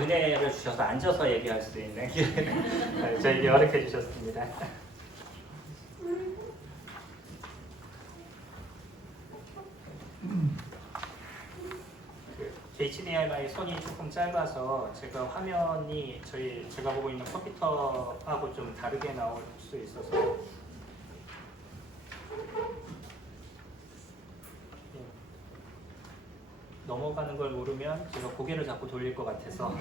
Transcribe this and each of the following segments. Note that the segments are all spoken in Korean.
은혜를 주셔서 앉아서 얘기할 수 있는 기회를 저에게 허락해 주셨습니다. HDMI 손이 조금 짧아서 제가 화면이 제가 보고 있는 컴퓨터하고 좀 다르게 나올 수 있어서 넘어가는 걸 모르면 제가 고개를 자꾸 돌릴 것 같아서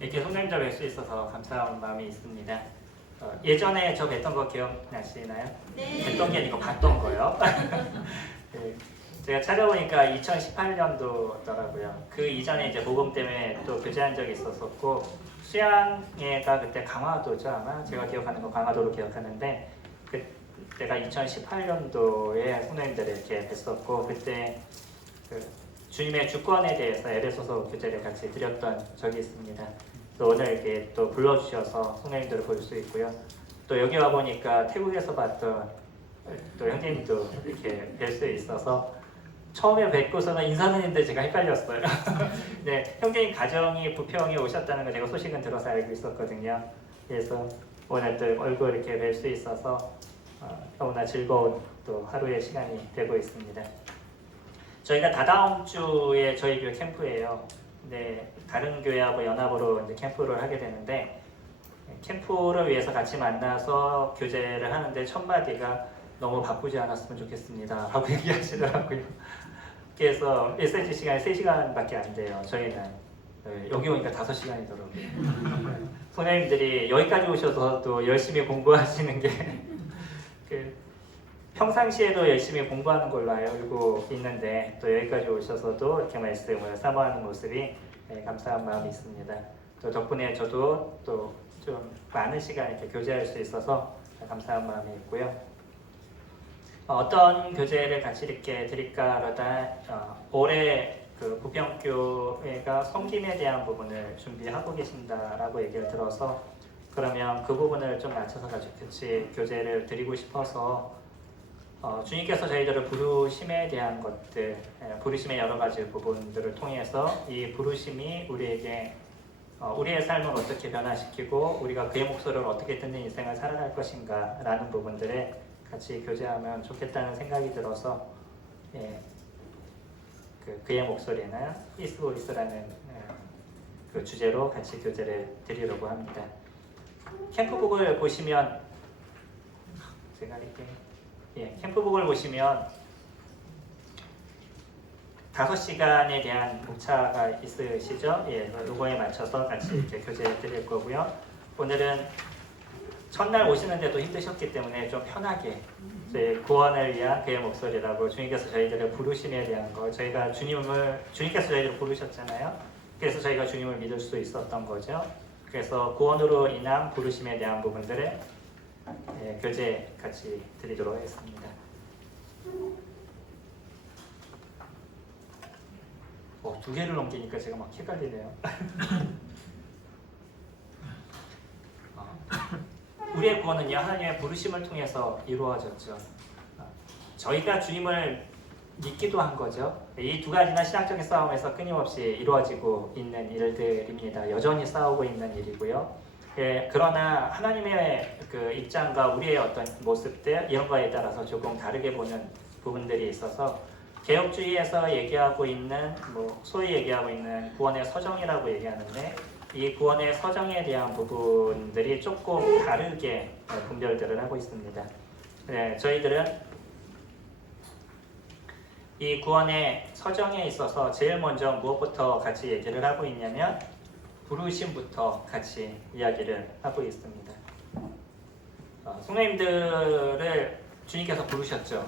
이렇게 손님들 뵐 수 있어서 감사한 마음이 있습니다. 예전에 저 뵀던 거 기억나시나요? 네. 뵀던 게 아니고 봤던 거요. 네, 제가 찾아보니까 2018년도더라고요. 그 이전에 이제 모금 때문에 또 교제한 적이 있었었고 수양회가 그때 강화도죠 아마 제가 기억하는 거 강화도로 기억하는데 그때가 2018년도에 성도님들을 이렇게 뵀었고 그때 주님의 주권에 대해서 에베소서 교제를 같이 드렸던 적이 있습니다. 또 오늘 이렇게 또 불러주셔서 성도님들을 볼 수 있고요. 또 여기 와 보니까 태국에서 봤던 또 형님도 이렇게 뵐 수 있어서 처음에 뵙고서는 인사드리는데 제가 헷갈렸어요. 네, 형님 가정이 부평에 오셨다는 거 제가 소식은 들어서 알고 있었거든요. 그래서 오늘 또 얼굴 이렇게 뵐 수 있어서 너무나 즐거운 또 하루의 시간이 되고 있습니다. 저희가 다다음 주에 저희 교회 캠프예요. 네, 다른 교회하고 연합으로 이제 캠프를 하게 되는데 캠프를 위해서 같이 만나서 교제를 하는데 첫 마디가 너무 바쁘지 않았으면 좋겠습니다 라고 얘기하시더라고요. 그래서 메시지 시간이 3시간밖에 안 돼요. 저희는 여기 오니까 5시간이더라고요. 선생님들이 여기까지 오셔서 또 열심히 공부하시는 게 평상시에도 열심히 공부하는 걸로 알고 있는데 또 여기까지 오셔서도 이렇게 말씀을 사모하는 모습이 감사한 마음이 있습니다. 또 덕분에 저도 또 좀 많은 시간 이렇게 교제할 수 있어서 감사한 마음이 있고요. 어떤 교제를 같이 이렇게 드릴까 하다 올해 그 부평교회가 섬김에 대한 부분을 준비하고 계신다라고 얘기를 들어서 그러면 그 부분을 좀 맞춰서 같이 교제를 드리고 싶어서 주님께서 저희들을 부르심에 대한 것들, 부르심의 여러 가지 부분들을 통해서 이 부르심이 우리에게 우리의 삶을 어떻게 변화시키고 우리가 그의 목소리를 어떻게 듣는 인생을 살아갈 것인가 라는 부분들에 같이 교제하면 좋겠다는 생각이 들어서 그의 목소리는 His Voice라는 그 주제로 같이 교제를 드리려고 합니다. 캠프북을 보시면 제가 이렇게 캠프북을 보시면 5시간에 대한 목차가 있으시죠? 요거에 맞춰서 같이 이렇게 교제해 드릴 거고요. 오늘은 첫날 오시는데도 힘드셨기 때문에 좀 편하게 저희 구원을 위한 그의 목소리라고 주님께서 저희들을 부르심에 대한 거 주님께서 저희들을 부르셨잖아요. 그래서 저희가 주님을 믿을 수 있었던 거죠. 그래서 구원으로 인한 부르심에 대한 부분들을 교제 같이 드리도록 하겠습니다. 두 개를 넘기니까 제가 막 헷갈리네요. 우리의 구원은요 하나님의 부르심을 통해서 이루어졌죠. 저희가 주님을 믿기도 한 거죠. 이 두 가지는 신앙적인 싸움에서 끊임없이 이루어지고 있는 일들입니다. 여전히 싸우고 있는 일이고요. 그러나 하나님의 그 입장과 우리의 어떤 모습들 이런 거에 따라서 조금 다르게 보는 부분들이 있어서 개혁주의에서 얘기하고 있는 소위 얘기하고 있는 구원의 서정이라고 얘기하는데 이 구원의 서정에 대한 부분들이 조금 다르게 분별들을 하고 있습니다. 저희들은 이 구원의 서정에 있어서 제일 먼저 무엇부터 같이 얘기를 하고 있냐면 부르심부터 같이 이야기를 하고 있습니다. 성도님들을 주님께서 부르셨죠.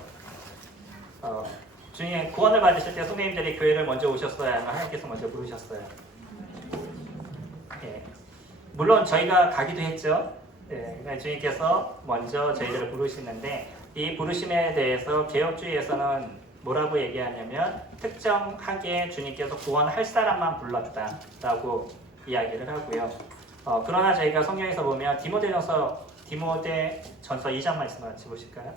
주님 구원을 받으실 때 성도님들이 교회를 먼저 오셨어요? 아니면 하나님께서 먼저 부르셨어요? 물론 저희가 가기도 했죠. 네, 주님께서 먼저 저희들을 부르시는데 이 부르심에 대해서 개혁주의에서는 뭐라고 얘기하냐면 특정하게 주님께서 구원할 사람만 불렀다라고 이야기를 하고요. 그러나 저희가 성경에서 보면 디모데전서 2장 말씀 같이 보실까요?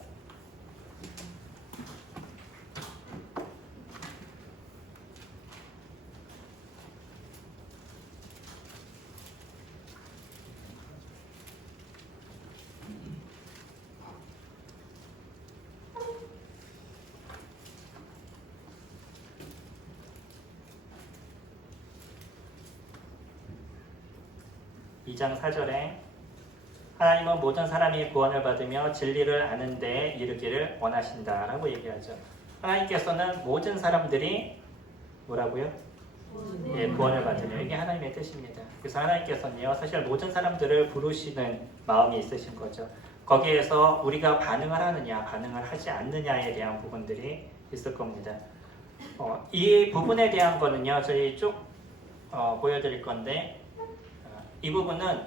이 장 4절에 하나님은 모든 사람이 구원을 받으며 진리를 아는 데에 이르기를 원하신다라고 얘기하죠. 하나님께서는 모든 사람들이 뭐라고요? 예, 구원을 받으며 이게 하나님의 뜻입니다. 그래서 하나님께서는요 사실 모든 사람들을 부르시는 마음이 있으신 거죠. 거기에서 우리가 반응을 하느냐 반응을 하지 않느냐에 대한 부분들이 있을 겁니다. 이 부분에 대한 거는요 저희 쭉 보여드릴 건데 이 부분은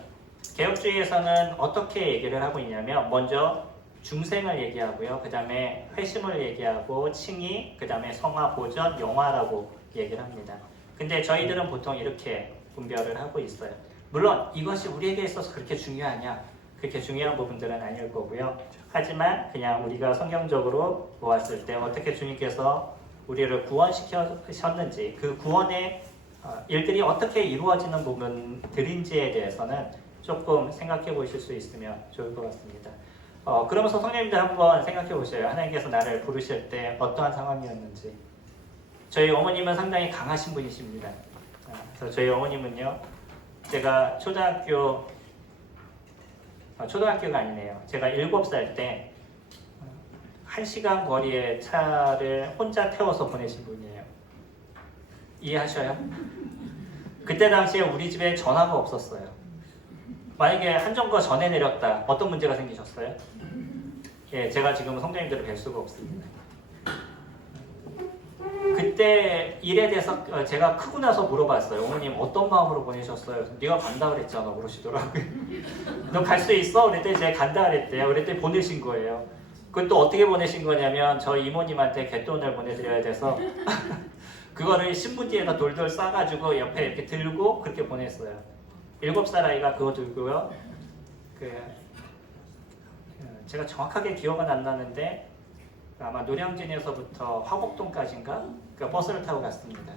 개혁주의에서는 어떻게 얘기를 하고 있냐면 먼저 중생을 얘기하고요. 그 다음에 회심을 얘기하고 칭의, 그 다음에 성화, 보전, 영화라고 얘기를 합니다. 근데 저희들은 보통 이렇게 분별을 하고 있어요. 물론 이것이 우리에게 있어서 그렇게 중요하냐? 그렇게 중요한 부분들은 아닐 거고요. 하지만 그냥 우리가 성경적으로 보았을 때 어떻게 주님께서 우리를 구원시키셨는지 그 구원의 일들이 어떻게 이루어지는 부분들인지에 대해서는 조금 생각해 보실 수 있으면 좋을 것 같습니다. 그러면서 성령님들 한번 생각해 보셔요. 하나님께서 나를 부르실 때 어떠한 상황이었는지. 저희 어머님은 상당히 강하신 분이십니다. 그래서 저희 어머님은요, 제가 초등학교가 아니네요. 제가 7살 때 1시간 거리의 차를 혼자 태워서 보내신 분이에요. 이해하셔요? 그때 당시에 우리 집에 전화가 없었어요. 만약에 한정거 전에 내렸다 어떤 문제가 생기셨어요? 예, 제가 지금 성도님들을 뵐 수가 없습니다. 그때 일에 대해서 제가 크고 나서 물어봤어요. 어머님 어떤 마음으로 보내셨어요? 네가 간다 그랬잖아 그러시더라고요. 너 갈 수 있어? 그랬더니 제가 간다 그랬대요. 그랬더니 보내신 거예요. 그건 또 어떻게 보내신 거냐면 저희 이모님한테 갯돈을 보내드려야 돼서 그거를 신문지에다 돌돌 싸가지고 옆에 이렇게 들고 그렇게 보냈어요. 7살 아이가 그거 들고요. 제가 정확하게 기억은 안 나는데 아마 노량진에서부터 화곡동까지인가 그 버스를 타고 갔습니다.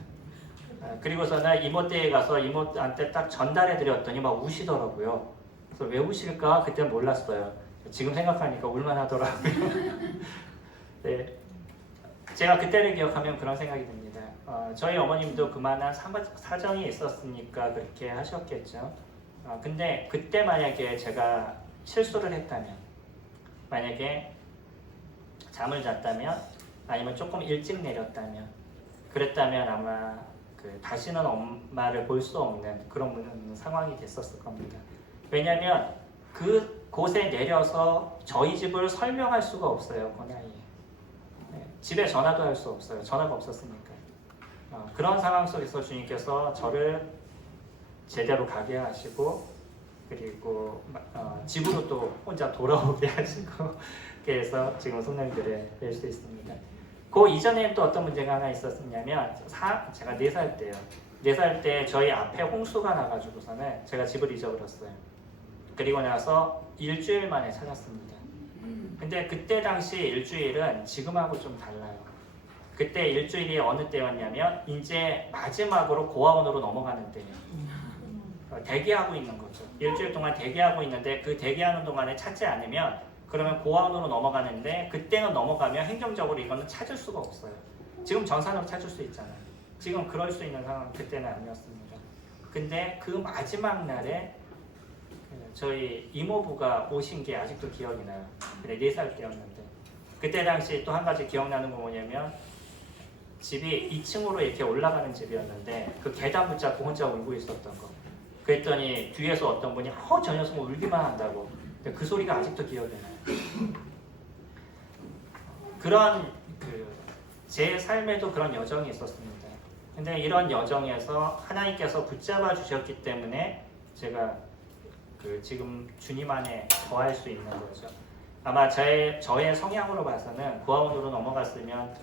그리고서는 이모 댁에 가서 이모한테 딱 전달해 드렸더니 막 우시더라고요. 그래서 왜 우실까? 그때 몰랐어요. 지금 생각하니까 울만하더라고요. 네. 제가 그때를 기억하면 그런 생각이 듭니다. 저희 어머님도 그만한 사정이 있었으니까 그렇게 하셨겠죠. 근데 그때 만약에 제가 실수를 했다면, 만약에 잠을 잤다면, 아니면 조금 일찍 내렸다면, 그랬다면 아마 다시는 엄마를 볼 수 없는 그런 상황이 됐었을 겁니다. 왜냐하면 그 곳에 내려서 저희 집을 설명할 수가 없어요. 그 나이에. 집에 전화도 할 수 없어요. 전화가 없었으니까. 그런 상황 속에서 주님께서 저를 제대로 가게 하시고 그리고 집으로 또 혼자 돌아오게 하시고 그래서 지금 성령들을 뵐 수 있습니다. 그 이전에 또 어떤 문제가 하나 있었냐면 제가 4살 때요. 4살 때 저희 앞에 홍수가 나가지고서는 제가 집을 잊어버렸어요. 그리고 나서 일주일 만에 찾았습니다. 근데 그때 당시 일주일은 지금하고 좀 달라요. 그때 일주일이 어느 때였냐면 이제 마지막으로 고아원으로 넘어가는 때예요. 대기하고 있는 거죠. 일주일 동안 대기하고 있는데 그 대기하는 동안에 찾지 않으면 그러면 고아원으로 넘어가는데 그때는 넘어가면 행정적으로 이거는 찾을 수가 없어요. 지금 전산으로 찾을 수 있잖아요. 지금 그럴 수 있는 상황 그때는 아니었습니다. 근데 그 마지막 날에 저희 이모부가 오신 게 아직도 기억이 나요. 근데 4살 때였는데 그때 당시 또 한 가지 기억나는 거 뭐냐면 집이 2층으로 이렇게 올라가는 집이었는데 그 계단 붙잡고 혼자 울고 있었던 거. 그랬더니 뒤에서 어떤 분이 저 녀석은 울기만 한다고. 근데 그 소리가 아직도 기억이 나요. 그런 제 삶에도 그런 여정이 있었습니다. 근데 이런 여정에서 하나님께서 붙잡아 주셨기 때문에 제가 그 지금 주님 안에 거할 수 있는 거죠. 아마 저의 성향으로 봐서는 고아원으로 넘어갔으면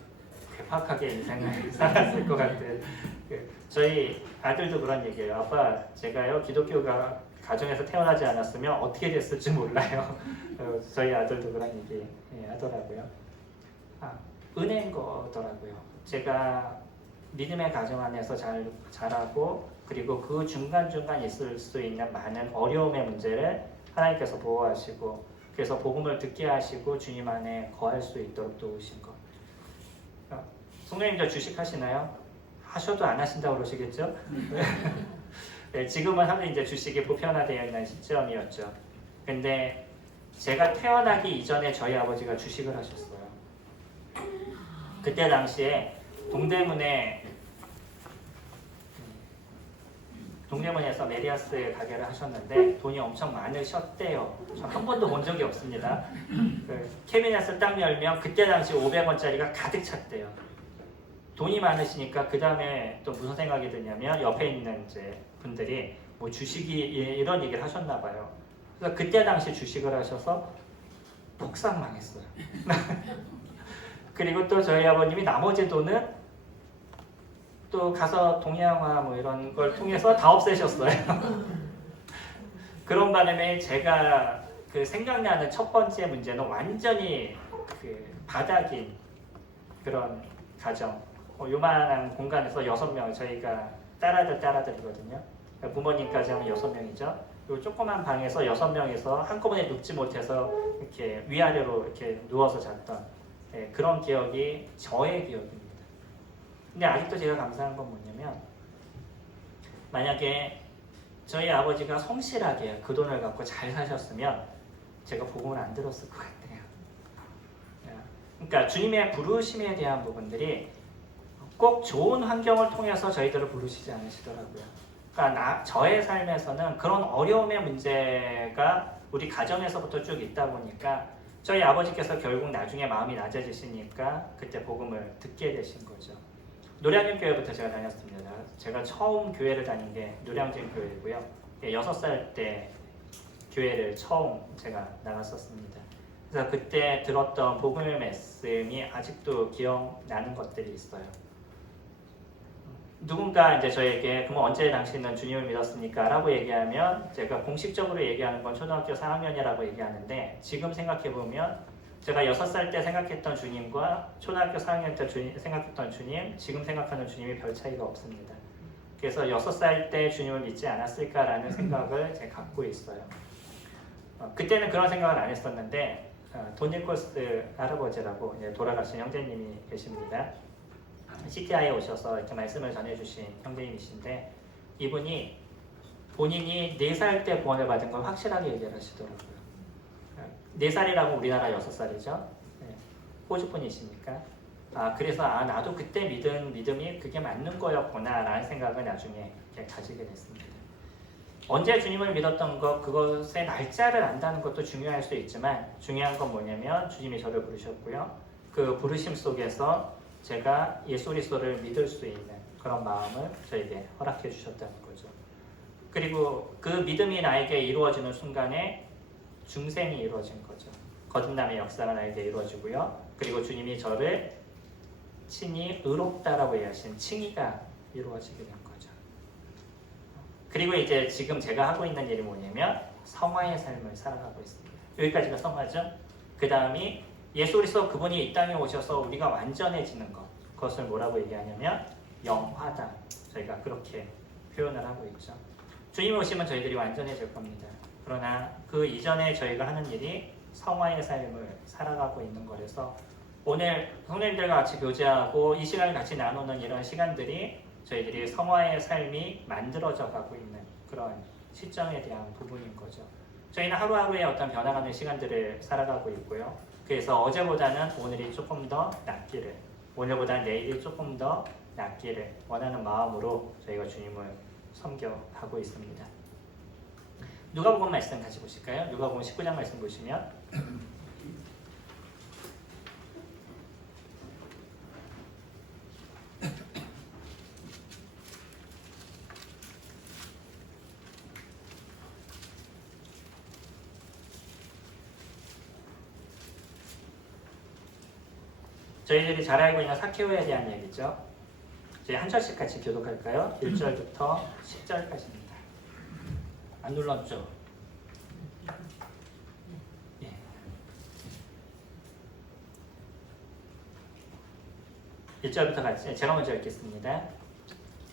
괴팍하게 인생을 살았을 것 같은. 저희 아들도 그런 얘기예요. 아빠, 제가요 기독교가 가정에서 태어나지 않았으면 어떻게 됐을지 몰라요. 저희 아들도 그런 얘기 하더라고요. 은혜인 거더라고요. 제가 믿음의 가정 안에서 자라고, 그리고 그 중간중간 있을 수 있는 많은 어려움의 문제를 하나님께서 보호하시고, 그래서 복음을 듣게 하시고 주님 안에 거할 수 있도록 도우신 것. 성도님들 주식하시나요? 하셔도 안 하신다고 그러시겠죠? 네, 지금은 하면 이제 주식이 보편화되어 있는 시점이었죠. 근데 제가 태어나기 이전에 저희 아버지가 주식을 하셨어요. 그때 당시에 동대문에서 메리아스 가게를 하셨는데 돈이 엄청 많으셨대요. 저 한 번도 본 적이 없습니다. 그 캐비넷을 딱 열면 그때 당시 500원짜리가 가득 찼대요. 돈이 많으시니까 그 다음에 또 무슨 생각이 드냐면 옆에 있는 이제 분들이 뭐 주식이 이런 얘기를 하셨나 봐요. 그래서 그때 당시 주식을 하셔서 폭삭 망했어요. 그리고 또 저희 아버님이 나머지 돈은 또 가서 동양화 뭐 이런 걸 통해서 다 없애셨어요. 그런 바람에 제가 그 생각나는 첫 번째 문제는 완전히 그 바닥인 그런 가정. 요만한 공간에서 6명, 저희가 딸아들이거든요. 부모님까지 하면 6명이죠. 요 조그만 방에서 6명이서 한꺼번에 눕지 못해서 이렇게 위아래로 이렇게 누워서 잤던 그런 기억이 저의 기억입니다. 근데 아직도 제가 감사한 건 뭐냐면, 만약에 저희 아버지가 성실하게 그 돈을 갖고 잘 사셨으면 제가 복음을 안 들었을 것 같아요. 그러니까 주님의 부르심에 대한 부분들이 꼭 좋은 환경을 통해서 저희들을 부르시지 않으시더라고요. 그러니까 저의 삶에서는 그런 어려움의 문제가 우리 가정에서부터 쭉 있다 보니까 저희 아버지께서 결국 나중에 마음이 낮아지시니까 그때 복음을 듣게 되신 거죠. 노량진 교회부터 제가 다녔습니다. 제가 처음 교회를 다닌 게 노량진 교회고요. 6살 때 교회를 처음 제가 나갔었습니다. 그래서 그때 들었던 복음의 말씀이 아직도 기억나는 것들이 있어요. 누군가 이제 저에게 그럼 언제 당신은 주님을 믿었습니까? 라고 얘기하면 제가 공식적으로 얘기하는 건 초등학교 4학년이라고 얘기하는데, 지금 생각해보면 제가 6살 때 생각했던 주님과 초등학교 4학년 때 생각했던 주님, 지금 생각하는 주님이 별 차이가 없습니다. 그래서 6살 때 주님을 믿지 않았을까라는 생각을 제가 갖고 있어요. 그때는 그런 생각을 안 했었는데 도니코스 할아버지라고 돌아가신 형제님이 계십니다. CTI에 오셔서 이렇게 말씀을 전해주신 형제님이신데, 이분이 본인이 4살 때 구원을 받은 걸 확실하게 얘기를 하시더라고요. 4살이라고 우리나라 6살이죠. 호주 분이시니까. 그래서 나도 그때 믿은 믿음이 그게 맞는 거였구나 라는 생각을 나중에 이렇게 가지게 됐습니다. 언제 주님을 믿었던 것, 그것의 날짜를 안다는 것도 중요할 수 있지만, 중요한 건 뭐냐면 주님이 저를 부르셨고요. 그 부르심 속에서 제가 예수 그리스도를 믿을 수 있는 그런 마음을 저에게 허락해 주셨다는 거죠. 그리고 그 믿음이 나에게 이루어지는 순간에 중생이 이루어진 거죠. 거듭남의 역사가 나에게 이루어지고요. 그리고 주님이 저를 친히 의롭다라고 얘기하신 칭의가 이루어지게 된 거죠. 그리고 이제 지금 제가 하고 있는 일이 뭐냐면 성화의 삶을 살아가고 있습니다. 여기까지가 성화죠. 그 다음이 예수 그리스도 그분이 이 땅에 오셔서 우리가 완전해지는 것, 그것을 뭐라고 얘기하냐면 영화다. 저희가 그렇게 표현을 하고 있죠. 주님 오시면 저희들이 완전해질 겁니다. 그러나 그 이전에 저희가 하는 일이 성화의 삶을 살아가고 있는 거라서, 오늘 성도님들과 같이 교제하고 이 시간을 같이 나누는 이런 시간들이 저희들이 성화의 삶이 만들어져 가고 있는 그런 시점에 대한 부분인 거죠. 저희는 하루하루의 어떤 변화가는 시간들을 살아가고 있고요. 그래서 어제보다는 오늘이 조금 더 낫기를, 오늘보다는 내일이 조금 더 낫기를 원하는 마음으로 저희가 주님을 섬겨가고 있습니다. 누가복음 말씀 같이 보실까요? 누가복음 19장 말씀 보시면 저희들이 잘 알고 있는 사케오에 대한 얘기죠. 이제 한 절씩 같이 교독할까요? 1절부터 10절까지입니다. 안 눌렀죠? 예. 예. 1절부터 같이 제가 먼저 읽겠습니다.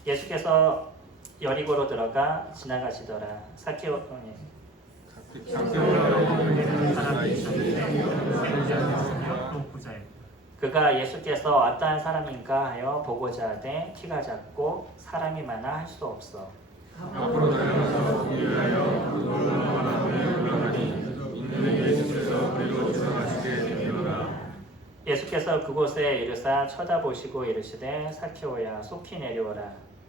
예수께서 여리고로 들어가 지나가시더라. 사케오 그가 예수께서 어떠한 사람인가 하여 보고자 하되 키가 작고 사람이 많아 할 수 없어. 앞으로 나가서 위하여 놀라운 바람을 불러가니 이는 예수께서 그리로 지나가시게 되니라. 예수께서 그곳에 이르사 쳐다보시고 이르시되 사케오야 속히 내려오라.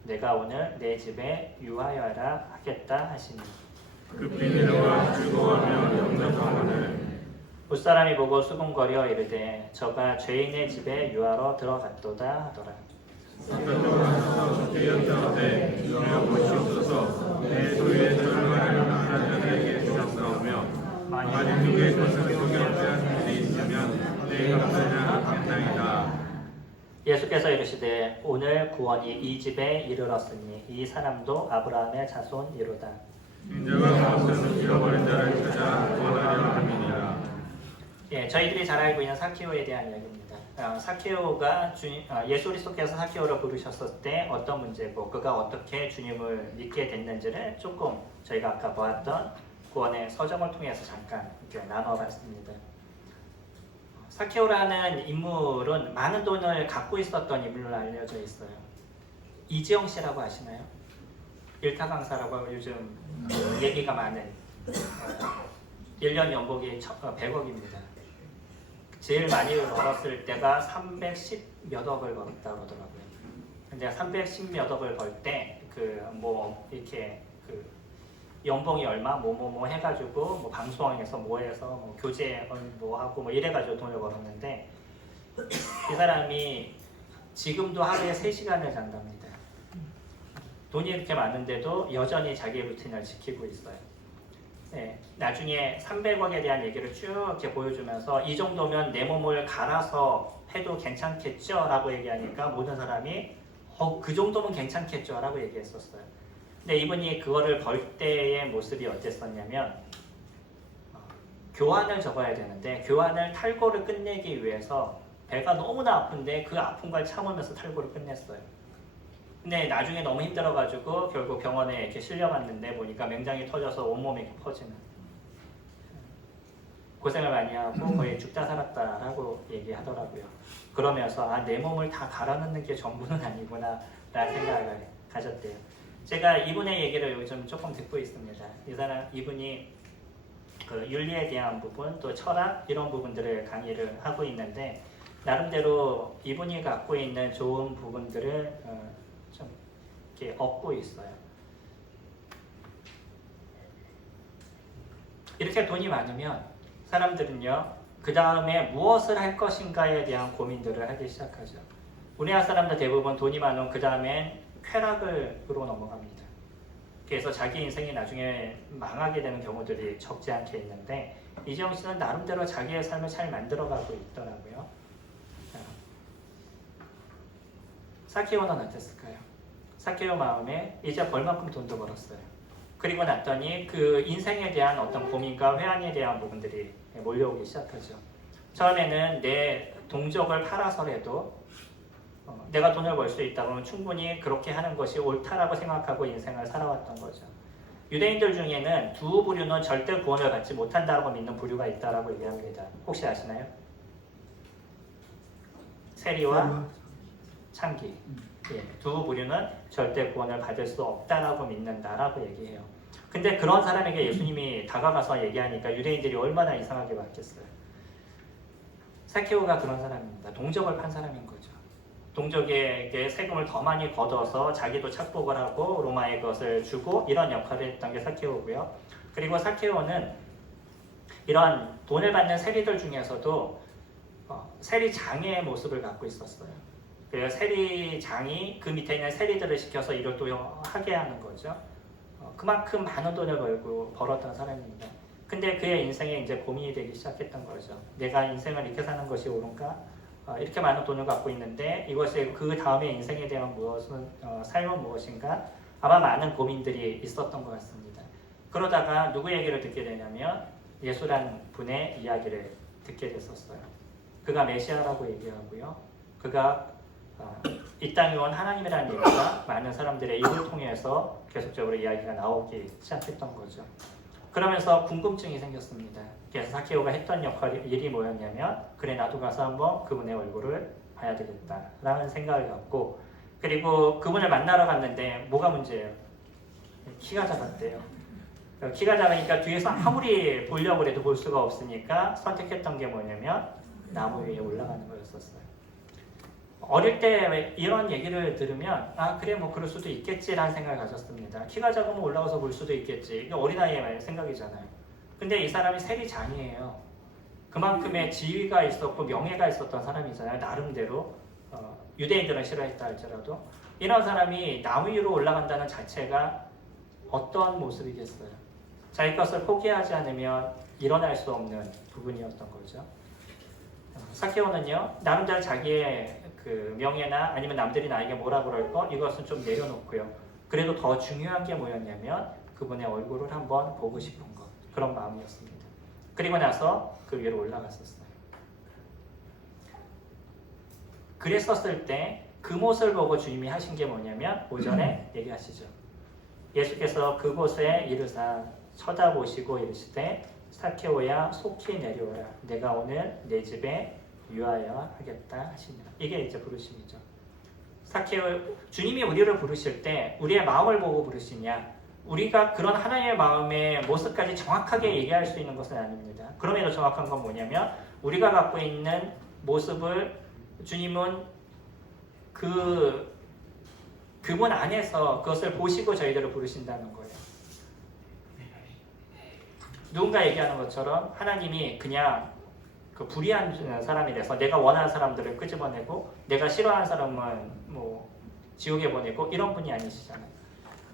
내가 오늘 내 집에 유하여라 하겠다 하시니 급히 내려와 즐거워하며 영접하거늘 붓사람이 보고 수군거려 이르되 저가 죄인의 집에 유하러 들어갔도다 하더라. 사편으로 가서 뛰어들어되 주여 보시옵소서 내 소유의 절반을 하나님 자들에게 주셨사오며 만일 그의 것을 소경케 하는 일이 있으면 내 감사를 하겠나이다. 예수께서 이르시되 오늘 구원이 이 집에 이르렀으니 이 사람도 아브라함의 자손이로다. 인자가 가운데서 잃어버린 자를 찾아 구원하려 함이니라. 예, 저희들이 잘 알고 있는 사케오에 대한 이야기입니다. 사케오가 예수 그리스도께서 사케오를 부르셨을 때 어떤 문제고 그가 어떻게 주님을 믿게 됐는지를 조금 저희가 아까 보았던 구원의 서정을 통해서 잠깐 이렇게 나눠봤습니다. 사케오라는 인물은 많은 돈을 갖고 있었던 인물로 알려져 있어요. 이지영 씨라고 아시나요? 일타 강사라고 요즘 얘기가 많은 1년 연봉이 100억입니다. 제일 많이 벌었을 때가 310몇 억을 벌었다고 그러더라고요. 근데 310몇 억을 벌 때 이렇게 연봉이 얼마 뭐 해가지고 뭐 방송에서 뭐 해서 뭐 교재 뭐 하고 뭐 이래가지고 돈을 벌었는데 이 사람이 지금도 하루에 3시간을 잔답니다. 돈이 이렇게 많은데도 여전히 자기 루틴을 지키고 있어요. 네, 나중에 300억에 대한 얘기를 쭉 이렇게 보여주면서 이 정도면 내 몸을 갈아서 해도 괜찮겠죠? 라고 얘기하니까 모든 사람이 그 정도면 괜찮겠죠? 라고 얘기했었어요. 근데 이분이 그거를 벌 때의 모습이 어땠었냐면 교환을 적어야 되는데 교환을 탈고를 끝내기 위해서 배가 너무나 아픈데 그 아픈 걸 참으면서 탈고를 끝냈어요. 근데 나중에 너무 힘들어가지고 결국 병원에 이렇게 실려갔는데 보니까 맹장이 터져서 온몸에 이렇게 퍼지는 고생을 많이 하고 거의 죽다 살았다라고 얘기하더라고요. 그러면서 내 몸을 다 갈아넣는 게 전부는 아니구나 라는 생각을 가졌대요. 제가 이분의 얘기를 요즘 조금 듣고 있습니다. 이분이 그 윤리에 대한 부분 또 철학 이런 부분들을 강의를 하고 있는데 나름대로 이분이 갖고 있는 좋은 부분들을 좀 이렇게 얻고 있어요. 이렇게 돈이 많으면 사람들은요 그 다음에 무엇을 할 것인가에 대한 고민들을 하기 시작하죠. 우리나라 사람들 대부분 돈이 많으면 그 다음엔 쾌락으로 넘어갑니다. 그래서 자기 인생이 나중에 망하게 되는 경우들이 적지 않게 있는데 이재용 씨는 나름대로 자기의 삶을 잘 만들어가고 있더라고요. 사케오는 어땠을까요? 사케오 마음에 이제 벌만큼 돈도 벌었어요. 그리고 났더니 그 인생에 대한 어떤 고민과 회한에 대한 부분들이 몰려오기 시작하죠. 처음에는 내 동족을 팔아서라도 내가 돈을 벌 수 있다 그러면 충분히 그렇게 하는 것이 옳다라고 생각하고 인생을 살아왔던 거죠. 유대인들 중에는 두 부류는 절대 구원을 받지 못한다고 믿는 부류가 있다라고 얘기합니다. 혹시 아시나요? 세리와 창기. 예, 두 부류는 절대 구원을 받을 수 없다라고 믿는다라고 얘기해요. 근데 그런 사람에게 예수님이 다가가서 얘기하니까 유대인들이 얼마나 이상하게 봤겠어요. 사케오가 그런 사람입니다. 동족을 판 사람인 거죠. 동족에게 세금을 더 많이 걷어서 자기도 착복을 하고 로마의 것을 주고 이런 역할을 했던 게 사케오고요. 그리고 사케오는 이런 돈을 받는 세리들 중에서도 세리장의 모습을 갖고 있었어요. 그래서 세리장이 그 밑에 있는 세리들을 시켜서 일을 또 하게 하는 거죠. 그만큼 많은 돈을 벌었던 사람입니다. 근데 그의 인생에 이제 고민이 되기 시작했던 거죠. 내가 인생을 이렇게 사는 것이 옳은가? 이렇게 많은 돈을 갖고 있는데 이것이 그 다음에 인생에 대한 삶은 무엇인가 아마 많은 고민들이 있었던 것 같습니다. 그러다가 누구 얘기를 듣게 되냐면 예수란 분의 이야기를 듣게 됐었어요. 그가 메시아라고 얘기하고요. 그가 이 땅에 온 하나님이라는 얘기가 많은 사람들의 입을 통해서 계속적으로 이야기가 나오기 시작했던 거죠. 그러면서 궁금증이 생겼습니다. 그래서 사케오가 했던 일이 뭐였냐면 그래 나도 가서 한번 그분의 얼굴을 봐야 되겠다라는 생각을 갖고 그리고 그분을 만나러 갔는데 뭐가 문제예요? 키가 작았대요. 키가 작으니까 뒤에서 아무리 보려고 해도 볼 수가 없으니까 선택했던 게 뭐냐면 나무 위에 올라가는 거였었어요. 어릴 때 이런 얘기를 들으면 그래 뭐 그럴 수도 있겠지라는 생각을 가졌습니다. 키가 작으면 올라가서 볼 수도 있겠지. 이게 어린아이의 생각이잖아요. 근데 이 사람이 세리장이에요. 그만큼의 지위가 있었고 명예가 있었던 사람이잖아요. 나름대로 유대인들은 싫어했다 할지라도 이런 사람이 나무 위로 올라간다는 자체가 어떤 모습이겠어요. 자기 것을 포기하지 않으면 일어날 수 없는 부분이었던 거죠. 사케오는요 나름대로 자기의 그 명예나 아니면 남들이 나에게 뭐라 그럴 거 이것은 좀 내려놓고요. 그래도 더 중요한 게 뭐였냐면 그분의 얼굴을 한번 보고 싶은 것 그런 마음이었습니다. 그리고 나서 그 위로 올라갔었어요. 그랬었을 때 그 모습을 보고 주님이 하신 게 뭐냐면 오전에 얘기하시죠. 예수께서 그곳에 이르사 쳐다보시고 이르시되 사케오야 속히 내려오라 내가 오늘 내 집에 유하여 하겠다 하시니라. 이게 이제 부르심이죠. 사케오 주님이 우리를 부르실 때 우리의 마음을 보고 부르시냐 우리가 그런 하나님의 마음의 모습까지 정확하게 얘기할 수 있는 것은 아닙니다. 그럼에도 정확한 건 뭐냐면 우리가 갖고 있는 모습을 주님은 그분 안에서 그것을 보시고 저희들을 부르신다는 거예요. 누군가 얘기하는 것처럼 하나님이 그냥 그 불의한 사람이 돼서 내가 원하는 사람들을 끄집어내고 내가 싫어하는 사람은 뭐 지옥에 보내고 이런 분이 아니시잖아요.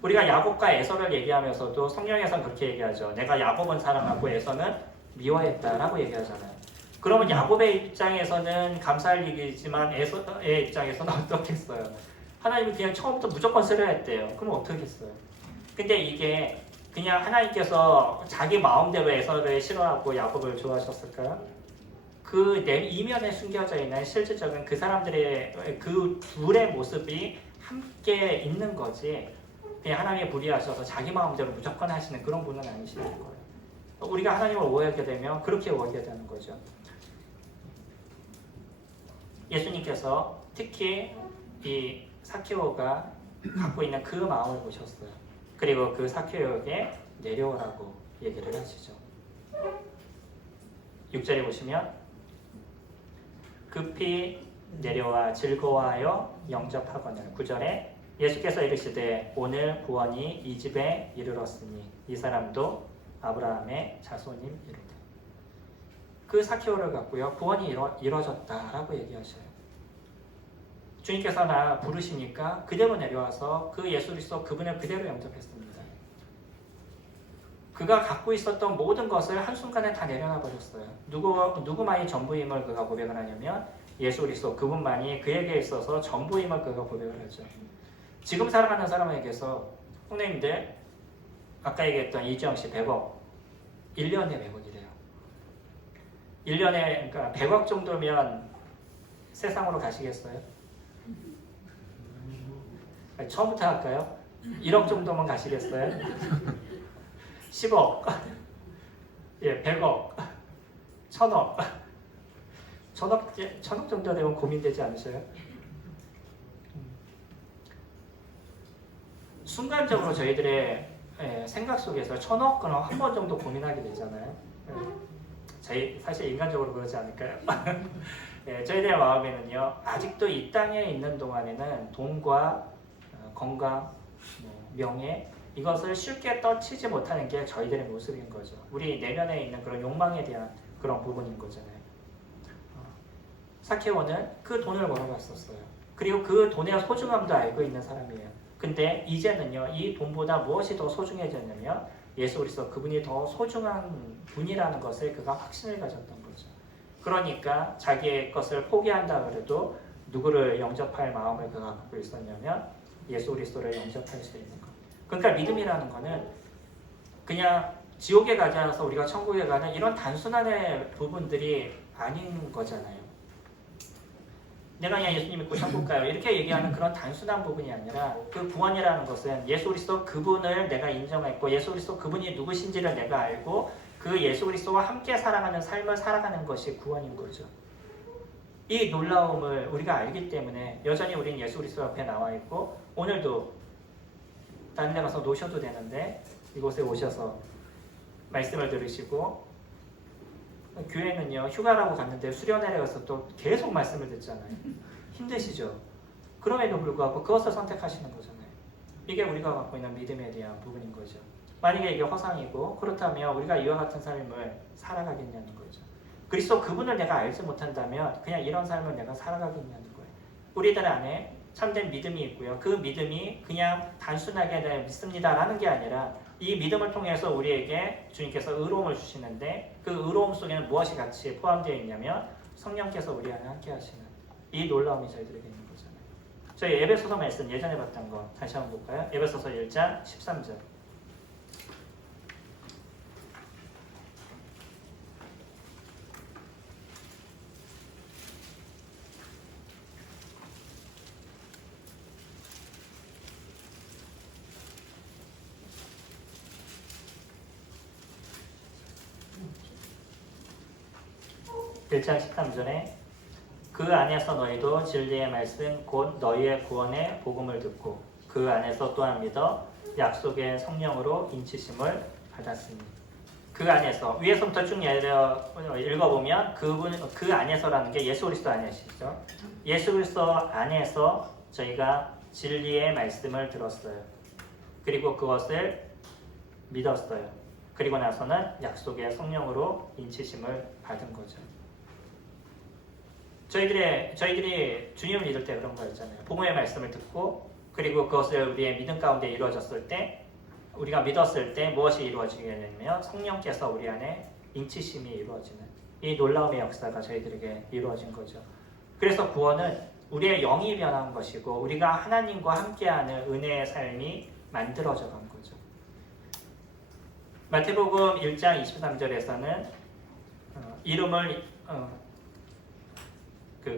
우리가 야곱과 에서를 얘기하면서도 성경에서는 그렇게 얘기하죠. 내가 야곱은 사랑하고 에서는 미워했다라고 얘기하잖아요. 그러면 야곱의 입장에서는 감사할 일이지만 에서의 입장에서는 어떻겠어요? 하나님이 그냥 처음부터 무조건 싫어했대요. 그럼 어떻겠어요? 근데 이게 그냥 하나님께서 자기 마음대로 에서를 싫어하고 야곱을 좋아하셨을까요? 그 이면에 숨겨져 있는 실질적인 그 사람들의 그 둘의 모습이 함께 있는 거지 그냥 하나님이 불의하셔서 자기 마음대로 무조건 하시는 그런 분은 아니시는 거예요. 우리가 하나님을 오해하게 되면 그렇게 오해하게 되는 거죠. 예수님께서 특히 이 사케오가 갖고 있는 그 마음을 보셨어요. 그리고 그 사케오에게 내려오라고 얘기를 하시죠. 6절에 보시면 급히 내려와 즐거워하여 영접하거늘 9절에 예수께서 이르시되 오늘 구원이 이 집에 이르렀으니 이 사람도 아브라함의 자손임이로다. 그 사케오를 갖고요 구원이 이루어졌다라고 얘기하셔요. 주님께서 나 부르시니까 그대로 내려와서 그 예수 그리스도 그분을 그대로 영접했습니다. 그가 갖고 있었던 모든 것을 한순간에 다 내려놔 버렸어요. 누구만이 전부임을 그가 고백을 하냐면 예수 그리스도 그분만이 그에게 있어서 전부임을 그가 고백을 하죠. 지금 살아가는 사람에게서 형님들 아까 얘기했던 이지영 씨 100억 1년에 100억이래요. 1년에 그러니까 100억 정도면 세상으로 가시겠어요? 처음부터 할까요? 1억 정도면 가시겠어요? 10억, 예, 100억, 1000억, 1000억 정도 되면 고민되지 않으셔요? 순간적으로 저희들의 생각 속에서 1000억은 한 번 정도 고민하게 되잖아요. 사실 인간적으로 그러지 않을까요? 저희들의 마음에는요 아직도 이 땅에 있는 동안에는 돈과 건강, 명예 이것을 쉽게 떨치지 못하는 게 저희들의 모습인 거죠. 우리 내면에 있는 그런 욕망에 대한 그런 부분인 거잖아요. 사케오는 그 돈을 벌어갔었어요. 그리고 그 돈의 소중함도 알고 있는 사람이에요. 근데 이제는요 이 돈보다 무엇이 더 소중해졌냐면 예수 그리스도 그분이 더 소중한 분이라는 것을 그가 확신을 가졌던 거죠. 그러니까 자기의 것을 포기한다 그래도 누구를 영접할 마음을 그가 갖고 있었냐면 예수 그리스도를 영접할 수 있는 것. 그러니까 믿음이라는 거는 그냥 지옥에 가지 않아서 우리가 천국에 가는 이런 단순한 부분들이 아닌 거잖아요. 내가 그냥 예수님 믿고 천국 가요 이렇게 얘기하는 그런 단순한 부분이 아니라 그 구원이라는 것은 예수 그리스도 그분을 내가 인정했고 예수 그리스도 그분이 누구신지를 내가 알고 그 예수 그리스도와 함께 살아가는 삶을 살아가는 것이 구원인 거죠. 이 놀라움을 우리가 알기 때문에 여전히 우리는 예수 그리스도 앞에 나와 있고 오늘도 다른 데 가서 노셔도 되는데 이곳에 오셔서 말씀을 들으시고 교회는요 휴가라고 갔는데 수련회에 가서 또 계속 말씀을 듣잖아요. 힘드시죠? 그럼에도 불구하고 그것을 선택하시는 거잖아요. 이게 우리가 갖고 있는 믿음에 대한 부분인 거죠. 만약에 이게 허상이고 그렇다면 우리가 이와 같은 삶을 살아가겠냐는 거죠. 그리스도 그분을 내가 알지 못한다면 그냥 이런 삶을 내가 살아가겠냐는 거예요. 우리들 안에 참된 믿음이 있고요. 그 믿음이 그냥 단순하게 내가 믿습니다라는 게 아니라 이 믿음을 통해서 우리에게 주님께서 의로움을 주시는데 그 의로움 속에는 무엇이 같이 포함되어 있냐면 성령께서 우리 안에 함께 하시는 이 놀라움이 저희들에게 있는 거잖아요. 저희 에베소서 말씀 예전에 봤던 거 다시 한번 볼까요? 에베소서 1장 13절. (1장 13절에) 그 안에서 너희도 진리의 말씀 곧 너희의 구원의 복음을 듣고 그 안에서 또한 믿어 약속의 성령으로 인치심을 받았으니. 그 안에서 위에서부터 쭉 읽어보면 그 안에서라는 게 예수 그리스도 안에시죠. 예수 그리스도 안에서 저희가 진리의 말씀을 들었어요. 그리고 그것을 믿었어요. 그리고 나서는 약속의 성령으로 인치심을 받은 거죠. 저희들이 주님을 믿을 때 그런 거였잖아요. 복음의 말씀을 듣고 그리고 그것을 우리의 믿음 가운데 이루어졌을 때 우리가 믿었을 때 무엇이 이루어지게 되냐면 성령께서 우리 안에 인치심이 이루어지는 이 놀라움의 역사가 저희들에게 이루어진 거죠. 그래서 구원은 우리의 영이 변한 것이고 우리가 하나님과 함께하는 은혜의 삶이 만들어져 간 거죠. 마태복음 1장 23절에서는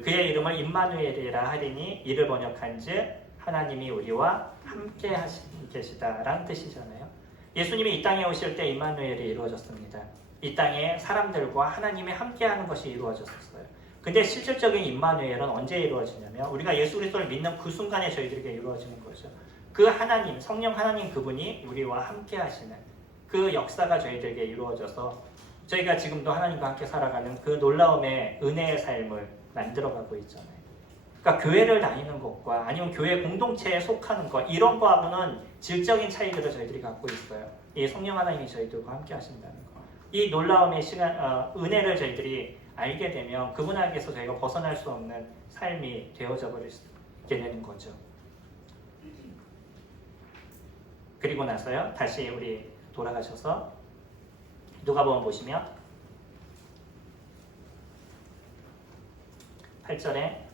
그의 이름을 임마누엘이라 하리니 이를 번역한즉 하나님이 우리와 함께 계시다라는 뜻이잖아요. 예수님이 이 땅에 오실 때 임마누엘이 이루어졌습니다. 이 땅에 사람들과 하나님이 함께하는 것이 이루어졌었어요. 근데 실질적인 임마누엘은 언제 이루어지냐면 우리가 예수 그리스도를 믿는 그 순간에 저희들에게 이루어지는 거죠. 그 하나님, 성령 하나님 그분이 우리와 함께하시는 그 역사가 저희들에게 이루어져서 저희가 지금도 하나님과 함께 살아가는 그 놀라움의 은혜의 삶을 만들어가고 있잖아요. 그러니까 교회를 다니는 것과 아니면 교회 공동체에 속하는 것 이런 거하고는 질적인 차이들을 저희들이 갖고 있어요. 이 성령 하나님이 저희들과 함께 하신다는 거. 이 놀라움의 은혜를 저희들이 알게 되면 그분에게서 저희가 벗어날 수 없는 삶이 되어져 버리게 되는 거죠. 그리고 나서요. 다시 우리 돌아가셔서 누가복음 보시면 8절에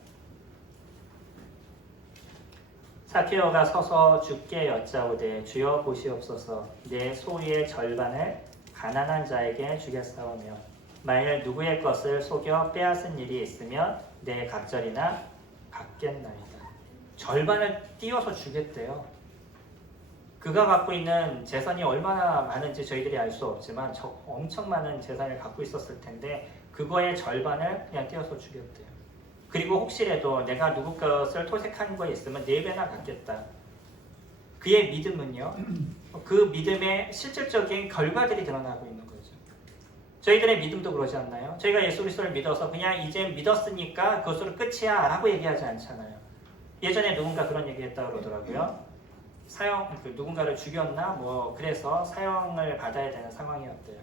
사케오가 서서 주께 여짜오되 주여 보시옵소서 내 소유의 절반을 가난한 자에게 주겠사오며 만일 누구의 것을 속여 빼앗은 일이 있으면 내 각절이나 갚겠나이다. 절반을 띄워서 주겠대요. 그가 갖고 있는 재산이 얼마나 많은지 저희들이 알 수 없지만 엄청 많은 재산을 갖고 있었을 텐데 그거의 절반을 그냥 띄워서 주겠대요. 그리고 혹시라도 내가 누구 것을 토색한 거 있으면 4배나 갚겠다. 그의 믿음은요. 그 믿음의 실질적인 결과들이 드러나고 있는 거죠. 저희들의 믿음도 그러지 않나요? 저희가 예수 그리스도를 믿어서 그냥 이제 믿었으니까 그것으로 끝이야 라고 얘기하지 않잖아요. 예전에 누군가 그런 얘기했다고 그러더라고요. 누군가를 죽였나? 그래서 사형을 받아야 되는 상황이었대요.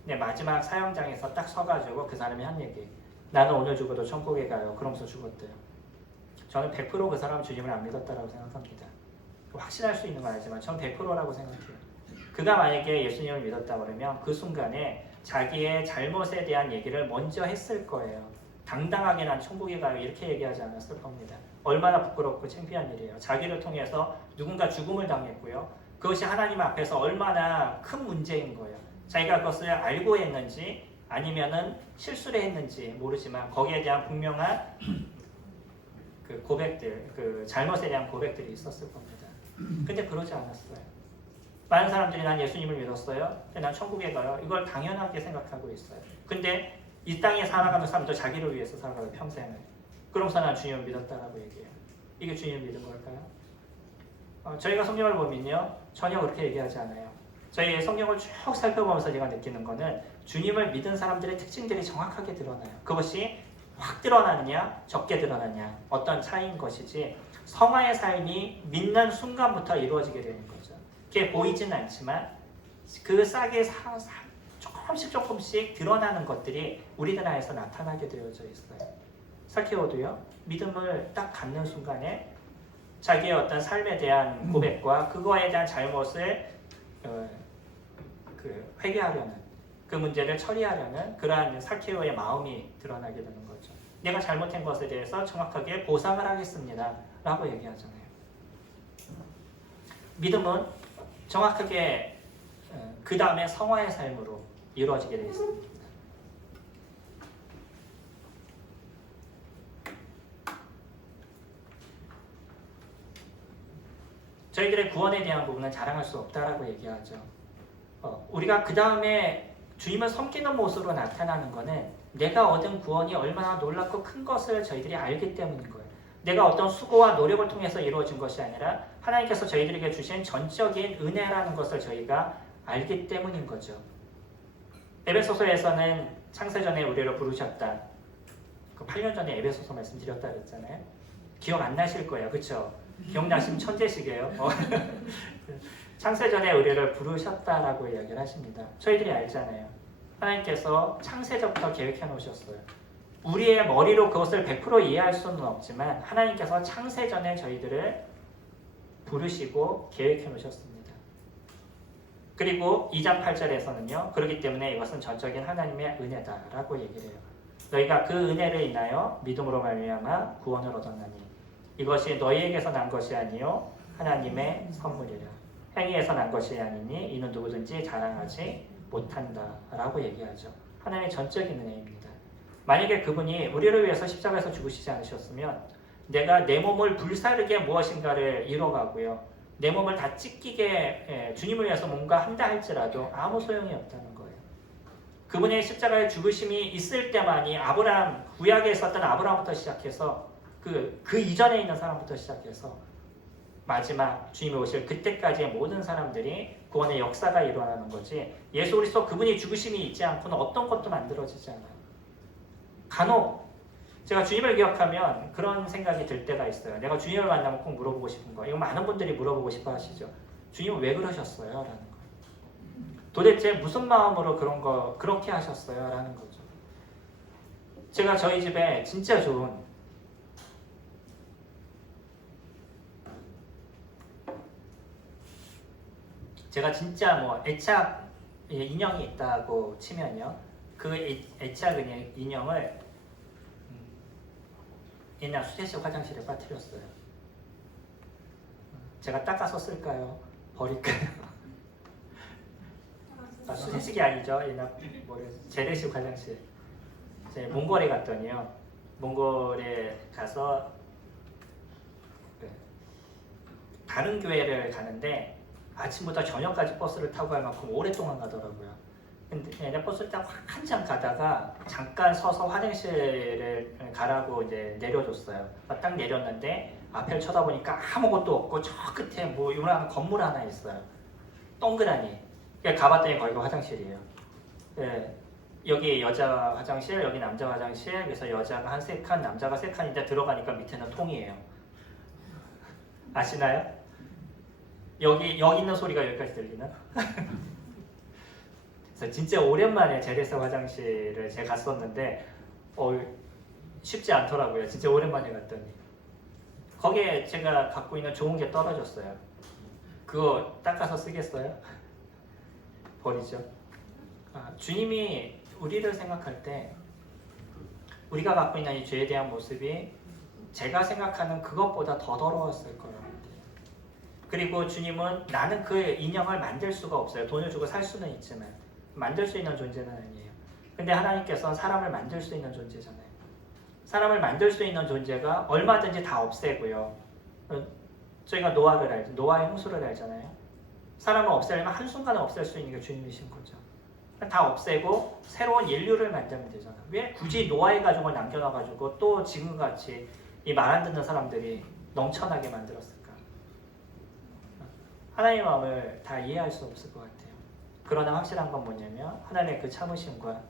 근데 마지막 사형장에서 딱 서가지고 그 사람이 한 얘기. 나는 오늘 죽어도 천국에 가요. 그러면서 죽었대요. 저는 100% 그 사람 주님을 안 믿었다라고 생각합니다. 확신할 수 있는 건 아니지만 전 100%라고 생각해요. 그가 만약에 예수님을 믿었다 그러면 그 순간에 자기의 잘못에 대한 얘기를 먼저 했을 거예요. 당당하게 난 천국에 가요 이렇게 얘기하지 않았을 겁니다. 얼마나 부끄럽고 창피한 일이에요. 자기를 통해서 누군가 죽음을 당했고요. 그것이 하나님 앞에서 얼마나 큰 문제인 거예요. 자기가 그것을 알고 했는지 아니면은 실수를 했는지 모르지만 거기에 대한 분명한 그 고백들, 그 잘못에 대한 고백들이 있었을 겁니다. 근데 그러지 않았어요. 많은 사람들이 난 예수님을 믿었어요. 근데 난 천국에 가요. 이걸 당연하게 생각하고 있어요. 근데 이 땅에 살아가는 사람도 자기를 위해서 살아가요. 평생을. 그러면서 난 주님을 믿었다라고 얘기해요. 이게 주님을 믿은 걸까요? 저희가 성경을 보면요. 전혀 그렇게 얘기하지 않아요. 저희 성경을 쭉 살펴보면서 제가 느끼는 거는 주님을 믿은 사람들의 특징들이 정확하게 드러나요. 그것이 확 드러나느냐 적게 드러나냐 어떤 차이인 것이지 성화의 삶이 믿는 순간부터 이루어지게 되는 거죠. 그게 보이진 않지만 그 싹에 조금씩 드러나는 것들이 우리들 안에서 나타나게 되어져 있어요. 사케오도요. 믿음을 딱 갖는 순간에 자기의 어떤 삶에 대한 고백과 그거에 대한 잘못을 회개하려는 그 문제를 처리하려는 그러한 사케오의 마음이 드러나게 되는 거죠. 내가 잘못한 것에 대해서 정확하게 보상을 하겠습니다 라고 얘기하잖아요. 믿음은 정확하게 그 다음에 성화의 삶으로 이루어지게 되어 있습니다. 저희들의 구원에 대한 부분은 자랑할 수 없다라고 얘기하죠. 우리가 그 다음에 주님을 섬기는 모습으로 나타나는 것은 내가 얻은 구원이 얼마나 놀랍고 큰 것을 저희들이 알기 때문인 거예요. 내가 어떤 수고와 노력을 통해서 이루어진 것이 아니라 하나님께서 저희들에게 주신 전적인 은혜라는 것을 저희가 알기 때문인 거죠. 에베소서에서는 창세전에 우리를 부르셨다. 그 8년 전에 에베소서 말씀드렸다 그랬잖아요. 기억 안 나실 거예요. 그렇죠? 기억나시면 천재시게요. 창세전에 우리를 부르셨다라고 이야기를 하십니다. 저희들이 알잖아요. 하나님께서 창세전부터 계획해 놓으셨어요. 우리의 머리로 그것을 100% 이해할 수는 없지만 하나님께서 창세전에 저희들을 부르시고 계획해 놓으셨습니다. 그리고 2장 8절에서는요. 그렇기 때문에 이것은 전적인 하나님의 은혜다라고 얘기를 해요. 너희가 그 은혜를 인하여 믿음으로 말미암아 구원을 얻었나니 이것이 너희에게서 난 것이 아니요 하나님의 선물이라. 행위에서 난 것이 아니니 이는 누구든지 자랑하지 못한다라고 얘기하죠. 하나님의 전적인 은혜입니다. 만약에 그분이 우리를 위해서 십자가에서 죽으시지 않으셨으면 내가 내 몸을 불사르게 무엇인가를 이뤄가고요. 내 몸을 다 찢기게 주님을 위해서 뭔가 한다 할지라도 아무 소용이 없다는 거예요. 그분의 십자가의 죽으심이 있을 때만이 아브라함, 구약에 있었던 아브라함부터 시작해서 그 이전에 있는 사람부터 시작해서 마지막 주님이 오실 그때까지의 모든 사람들이 구원의 역사가 일어나는 거지 예수 그리스도 그분이 죽으심이 있지 않고는 어떤 것도 만들어지지 않아요. 간혹 제가 주님을 기억하면 그런 생각이 들 때가 있어요. 내가 주님을 만나면 꼭 물어보고 싶은 거. 이거 많은 분들이 물어보고 싶어 하시죠. 주님은 왜 그러셨어요? 라는 거. 도대체 무슨 마음으로 그렇게 하셨어요? 라는 거죠. 제가 저희 집에 진짜 좋은 제가 진짜 뭐 애착 인형이 있다고 치면요. 그 애착 인형을 옛날 수제식 화장실에 빠뜨렸어요. 제가 닦아서 쓸까요? 버릴까요? 수제식이 아니죠. 옛날 재래식 화장실. 제 몽골에 갔더니요. 몽골에 가서 다른 교회를 가는데 아침부터 저녁까지 버스를 타고 갈 만큼 오랫동안 가더라고요. 근데 버스를 딱 한참 가다가 잠깐 서서 화장실을 가라고 이제 내려줬어요. 딱 내렸는데 앞을 쳐다보니까 아무것도 없고 저 끝에 뭐 요만한 건물 하나 있어요. 동그라니. 가봤더니 거기가 화장실이에요. 네. 여기 여자 화장실, 여기 남자 화장실. 그래서 여자가 한 3칸, 남자가 3칸인데 들어가니까 밑에는 통이에요. 아시나요? 여기 있는 소리가 여기까지 들리나? 그래서 진짜 오랜만에 제레스 화장실을 제가 갔었는데 쉽지 않더라고요. 진짜 오랜만에 갔더니 거기에 제가 갖고 있는 좋은 게 떨어졌어요. 그거 닦아서 쓰겠어요? 버리죠. 주님이 우리를 생각할 때 우리가 갖고 있는 이 죄에 대한 모습이 제가 생각하는 그것보다 더 더러웠을 거예요. 그리고 주님은 나는 그 인형을 만들 수가 없어요. 돈을 주고 살 수는 있지만 만들 수 있는 존재는 아니에요. 근데 하나님께서는 사람을 만들 수 있는 존재잖아요. 사람을 만들 수 있는 존재가 얼마든지 다 없애고요. 저희가 노아의 홍수를 알잖아요. 사람을 없애려면 한순간에 없앨 수 있는 게 주님이신 거죠. 다 없애고 새로운 인류를 만들면 되잖아. 왜 굳이 노아의 가족을 남겨놔가지고 또 지금같이 이 말 안 듣는 사람들이 넘쳐나게 만들었을까? 하나님의 마음을 다 이해할 수 없을 것 같아요. 그러나 확실한 건 뭐냐면 하나님의 그 참으심과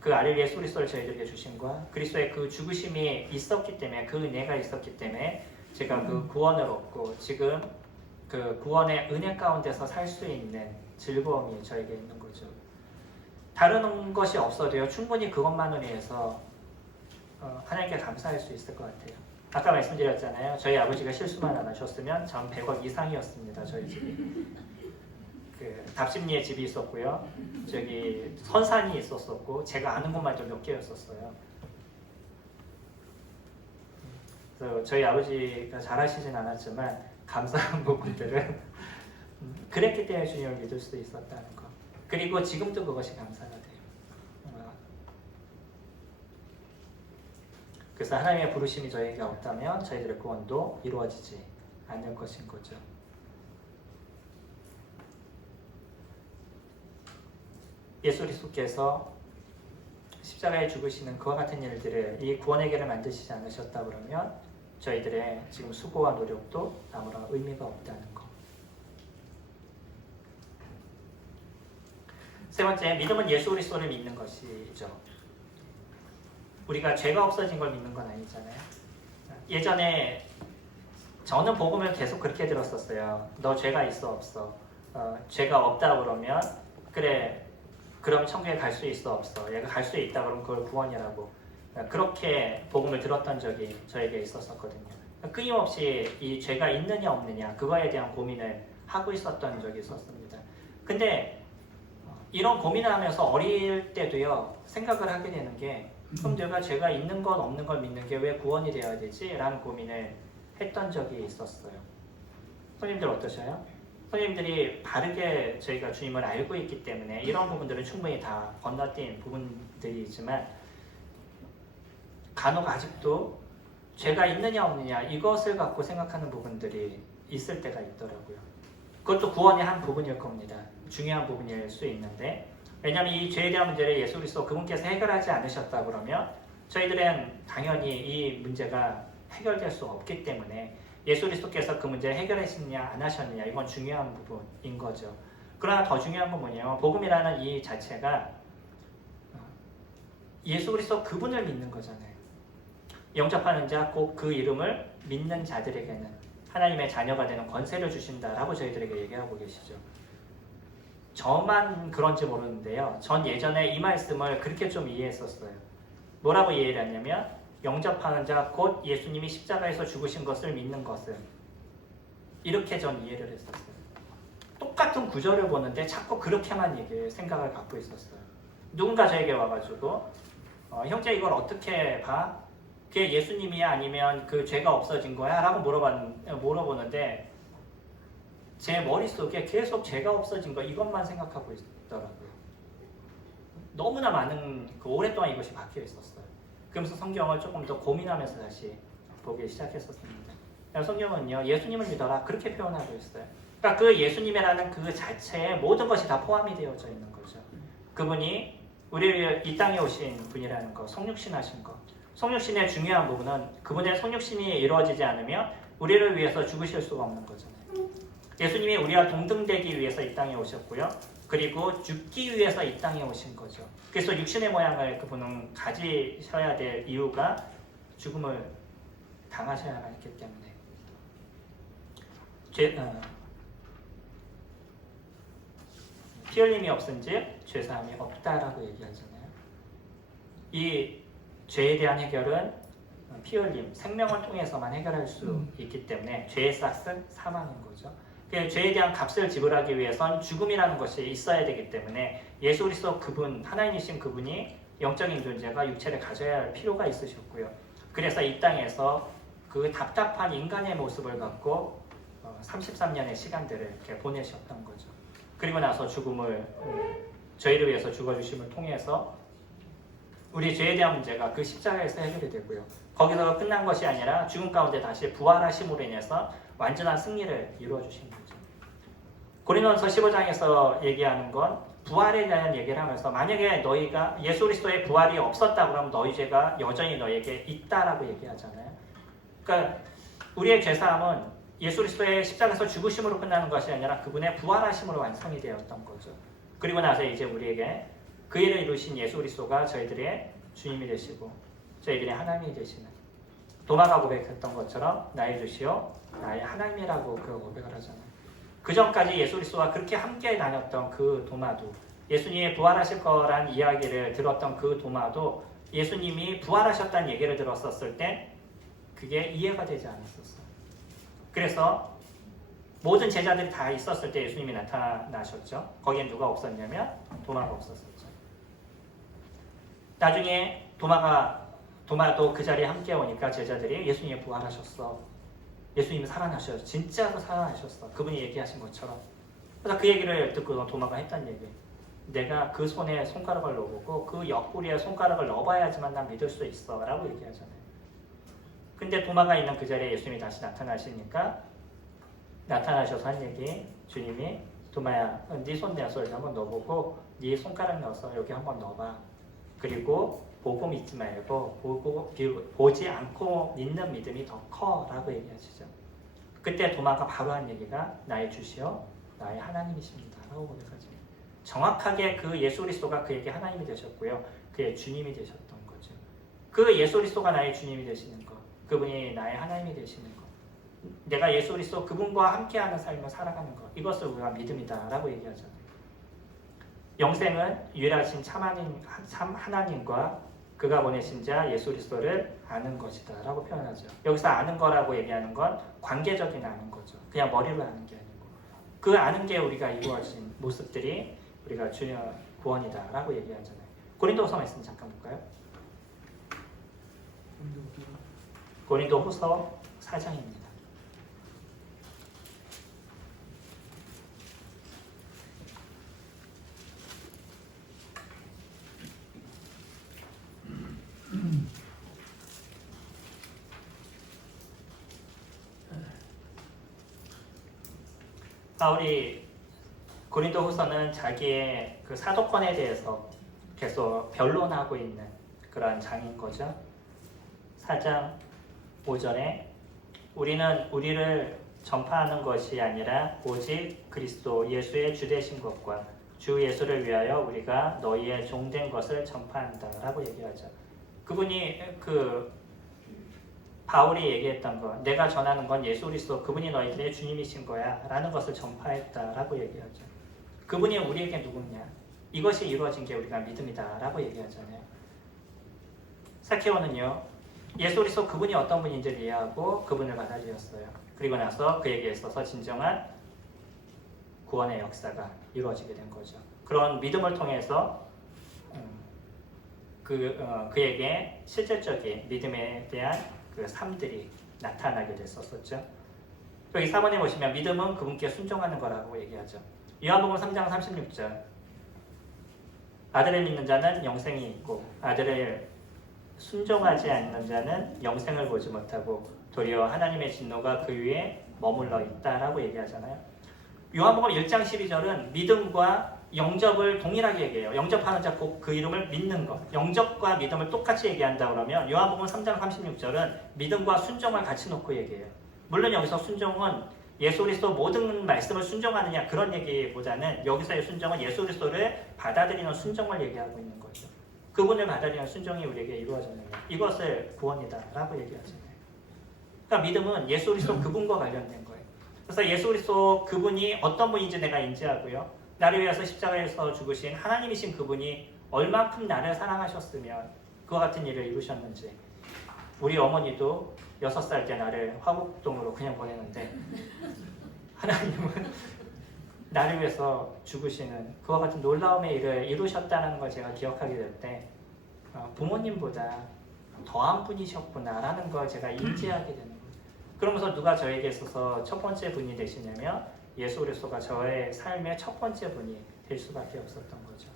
그 아를 예수 그리스도를 저희들에게 주심과 그리스도의 그 죽으심이 있었기 때문에 그 은혜가 있었기 때문에 제가 그 구원을 얻고 지금 그 구원의 은혜 가운데서 살 수 있는 즐거움이 저에게 있는 거죠. 다른 것이 없어도요 충분히 그것만으로 해서 하나님께 감사할 수 있을 것 같아요. 아까 말씀드렸잖아요. 저희 아버지가 실수만 안 하셨으면 전 100억 이상이었습니다. 저희 집이. 그 답심리에 집이 있었고요. 저기 선산이 있었었고 제가 아는 것만 좀 몇 개였었어요. 그래서 저희 아버지가 잘하시진 않았지만 감사한 부분들은 그랬기 때문에 주님을 믿을 수 있었다는 거. 그리고 지금도 그것이 감사가 돼요. 그래서 하나님의 부르심이 저에게 없다면 저희들의 구원도 이루어지지 않을 것인 거죠. 예수 그리스도께서 십자가에 죽으시는 그와 같은 일들을 이 구원의 길을 만드시지 않으셨다 그러면 저희들의 지금 수고와 노력도 아무런 의미가 없다는 것. 세 번째, 믿음은 예수 그리스도를 믿는 것이죠. 우리가 죄가 없어진 걸 믿는 건 아니잖아요. 예전에 저는 복음을 계속 그렇게 들었었어요. 너 죄가 있어 없어? 죄가 없다 그러면 그래 그럼 천국에 갈 수 있어 없어? 얘가 갈 수 있다 그러면 그걸 구원이라고 그렇게 복음을 들었던 적이 저에게 있었거든요. 끊임없이 이 죄가 있느냐 없느냐 그거에 대한 고민을 하고 있었던 적이 있었습니다. 근데 이런 고민을 하면서 어릴 때도요 생각을 하게 되는 게 그럼 내가 죄가 있는 건 없는 걸 믿는 게 왜 구원이 되어야 되지? 라는 고민을 했던 적이 있었어요. 선생님들 어떠셔요? 선생님들이 바르게 저희가 주님을 알고 있기 때문에 이런 부분들은 충분히 다 건너뛴 부분들이지만 간혹 아직도 죄가 있느냐 없느냐 이것을 갖고 생각하는 부분들이 있을 때가 있더라고요. 그것도 구원의 한 부분일 겁니다. 중요한 부분일 수 있는데 왜냐하면 이 죄에 대한 문제를 예수 그리스도 그분께서 해결하지 않으셨다 그러면 저희들은 당연히 이 문제가 해결될 수 없기 때문에 예수 그리스도께서 그 문제를 해결하시느냐 안 하셨느냐 이건 중요한 부분인 거죠. 그러나 더 중요한 건 뭐냐면 복음이라는 이 자체가 예수 그리스도 그분을 믿는 거잖아요. 영접하는 자 곧 그 이름을 믿는 자들에게는 하나님의 자녀가 되는 권세를 주신다라고 저희들에게 얘기하고 계시죠. 저만 그런지 모르는데요. 전 예전에 이 말씀을 그렇게 좀 이해했었어요. 뭐라고 이해를 했냐면 영접하는 자 곧 예수님이 십자가에서 죽으신 것을 믿는 것을 이렇게 전 이해를 했었어요. 똑같은 구절을 보는데 자꾸 그렇게만 생각을 갖고 있었어요. 누군가 저에게 와가지고 형제 이걸 어떻게 봐? 그게 예수님이야 아니면 그 죄가 없어진 거야? 라고 물어보는데 제 머릿속에 계속 죄가 없어진 거 이것만 생각하고 있더라고요. 너무나 많은 오랫동안 이것이 박혀 있었어요. 그러면서 성경을 조금 더 고민하면서 다시 보기 시작했었습니다. 성경은요 예수님을 믿어라 그렇게 표현하고 있어요. 그러니까 그 예수님이라는 그 자체에 모든 것이 다 포함이 되어져 있는 거죠. 그분이 우리를 이 땅에 오신 분이라는 거, 성육신 하신 거. 성육신의 중요한 부분은 그분의 성육신이 이루어지지 않으면 우리를 위해서 죽으실 수가 없는 거잖아요. 예수님이 우리와 동등되기 위해서 이 땅에 오셨고요. 그리고 죽기 위해서 이 땅에 오신 거죠. 그래서 육신의 모양을 그분은 가지셔야 될 이유가 죽음을 당하셔야 했기 때문에 피 흘림이 없은즉 죄사함이 없다라고 얘기하잖아요. 이 죄에 대한 해결은 피 흘림, 생명을 통해서만 해결할 수 있기 때문에 죄의 싹은 사망인 거죠. 그 죄에 대한 값을 지불하기 위해선 죽음이라는 것이 있어야 되기 때문에 예수 그리스도 그분, 하나님이신 그분이 영적인 존재가 육체를 가져야 할 필요가 있으셨고요. 그래서 이 땅에서 그 답답한 인간의 모습을 갖고 33년의 시간들을 이렇게 보내셨던 거죠. 그리고 나서 죽음을 저희를 위해서 죽어주심을 통해서 우리 죄에 대한 문제가 그 십자가에서 해결이 되고요. 거기서 끝난 것이 아니라 죽음 가운데 다시 부활하심으로 인해서 완전한 승리를 이루어 주신 거죠. 고린도전서 15장에서 얘기하는 건 부활에 대한 얘기를 하면서 만약에 너희가 예수 그리스도의 부활이 없었다 그러면 너희 죄가 여전히 너에게 있다라고 얘기하잖아요. 그러니까 우리의 죄사함은 예수 그리스도의 십자가에서 죽으심으로 끝나는 것이 아니라 그분의 부활하심으로 완성이 되었던 거죠. 그리고 나서 이제 우리에게 그 일을 이루신 예수 그리스도가 저희들의 주님이 되시고 저희들의 하나님이 되시는, 도마가 고백했던 것처럼 나의 주시오 나의 하나님이라고 그 고백을 하잖아요. 그 전까지 예수 그리스도와 그렇게 함께 다녔던 그 도마도, 예수님이 부활하실 거란 이야기를 들었던 그 도마도 예수님이 부활하셨다는 얘기를 들었었을 때 그게 이해가 되지 않았었어요. 그래서 모든 제자들이 다 있었을 때 예수님이 나타나셨죠. 거기엔 누가 없었냐면 도마가 없었었죠. 나중에 도마도 그 자리에 함께 오니까 제자들이 예수님이 부활하셨어, 예수님이 살아나셨어, 진짜로 살아나셨어, 그분이 얘기하신 것처럼. 그래서 그 얘기를 듣고 도마가 했던 얘기, 내가 그 손에 손가락을 넣어보고 그 옆구리에 손가락을 넣어봐야지만 난 믿을 수 있어 라고 얘기하잖아요. 근데 도마가 있는 그 자리에 예수님이 다시 나타나시니까 나타나셔서 한 얘기, 주님이 도마야 네 손 내서 여기 한번 넣어보고 네 손가락 넣어서 여기 한번 넣어봐. 그리고 보고 믿지 말고 보지 않고 믿는 믿음이 더 커라고 얘기하시죠. 그때 도마가 바로 한 얘기가 나의 주시오 나의 하나님이십니다 라고 고백하죠. 정확하게 그 예수 그리스도가 그에게 하나님이 되셨고요, 그의 주님이 되셨던 거죠. 그 예수 그리스도가 나의 주님이 되시는 것, 그분이 나의 하나님이 되시는 것, 내가 예수 그리스도 그분과 함께하는 삶을 살아가는 것, 이것을 우리가 믿음이다 라고 얘기하잖아요. 영생은 유일하신 참 하나님과 그가 보내신 자 예수 그리스도를 아는 것이다 라고 표현하죠. 여기서 아는 거라고 얘기하는 건 관계적인 아는 거죠. 그냥 머리로 아는 게 아니고 그 아는 게 우리가 이루어진 모습들이 우리가 주의 구원이다 라고 얘기하잖아요. 고린도후서 말씀 잠깐 볼까요? 고린도후서 4장입니다. 바울이 고린도후서는 자기의 그 사도권에 대해서 계속 변론하고 있는 그러한 장인 거죠. 4장 5절에 우리는 우리를 전파하는 것이 아니라 오직 그리스도 예수의 주되신 것과 주 예수를 위하여 우리가 너희의 종된 것을 전파한다 라고 얘기하죠. 그분이 바울이 얘기했던 것, 내가 전하는 건 예수 그리스도 그분이 너희들의 주님이신 거야 라는 것을 전파했다 라고 얘기하죠. 그분이 우리에게 누구냐, 이것이 이루어진 게 우리가 믿음이다 라고 얘기하잖아요. 사케오는요 예수 그리스도 그분이 어떤 분인지를 이해하고 그분을 받아들였어요. 그리고 나서 그에게 있어서 진정한 구원의 역사가 이루어지게 된 거죠. 그런 믿음을 통해서 그에게 실질적인 믿음에 대한 그 삶들이 나타나게 됐었죠. 여기 4번에 보시면 믿음은 그분께 순종하는 거라고 얘기하죠. 요한복음 3장 36절, 아들을 믿는 자는 영생이 있고 아들을 순종하지 않는 자는 영생을 보지 못하고 도리어 하나님의 진노가 그 위에 머물러 있다라고 얘기하잖아요. 요한복음 1장 12절은 믿음과 영접을 동일하게 얘기해요. 영접하는 자 곧 그 이름을 믿는 것. 영접과 믿음을 똑같이 얘기한다 그러면 요한복음 3장 36절은 믿음과 순종을 같이 놓고 얘기해요. 물론 여기서 순종은 예수 그리스도 모든 말씀을 순종하느냐 그런 얘기보다는 여기서의 순종은 예수 그리스도를 받아들이는 순종을 얘기하고 있는 거죠. 그분을 받아들이는 순종이 우리에게 이루어지느냐, 이것을 구원이다라고 얘기하잖아요. 그러니까 믿음은 예수 그리스도 그분과 관련된 거예요. 그래서 예수 그리스도 그분이 어떤 분인지 내가 인지하고요, 나를 위해서 십자가에서 죽으신 하나님이신 그분이 얼만큼 나를 사랑하셨으면 그와 같은 일을 이루셨는지. 우리 어머니도 6살 때 나를 화곡동으로 그냥 보내는데 하나님은 나를 위해서 죽으시는 그와 같은 놀라움의 일을 이루셨다는 걸 제가 기억하게 될 때 부모님보다 더한 분이셨구나라는 걸 제가 인지하게 되는 거예요. 그러면서 누가 저에게 있어서 첫 번째 분이 되시냐면 예수 그리스도가 저의 삶의 첫 번째 분이 될 수밖에 없었던 거죠.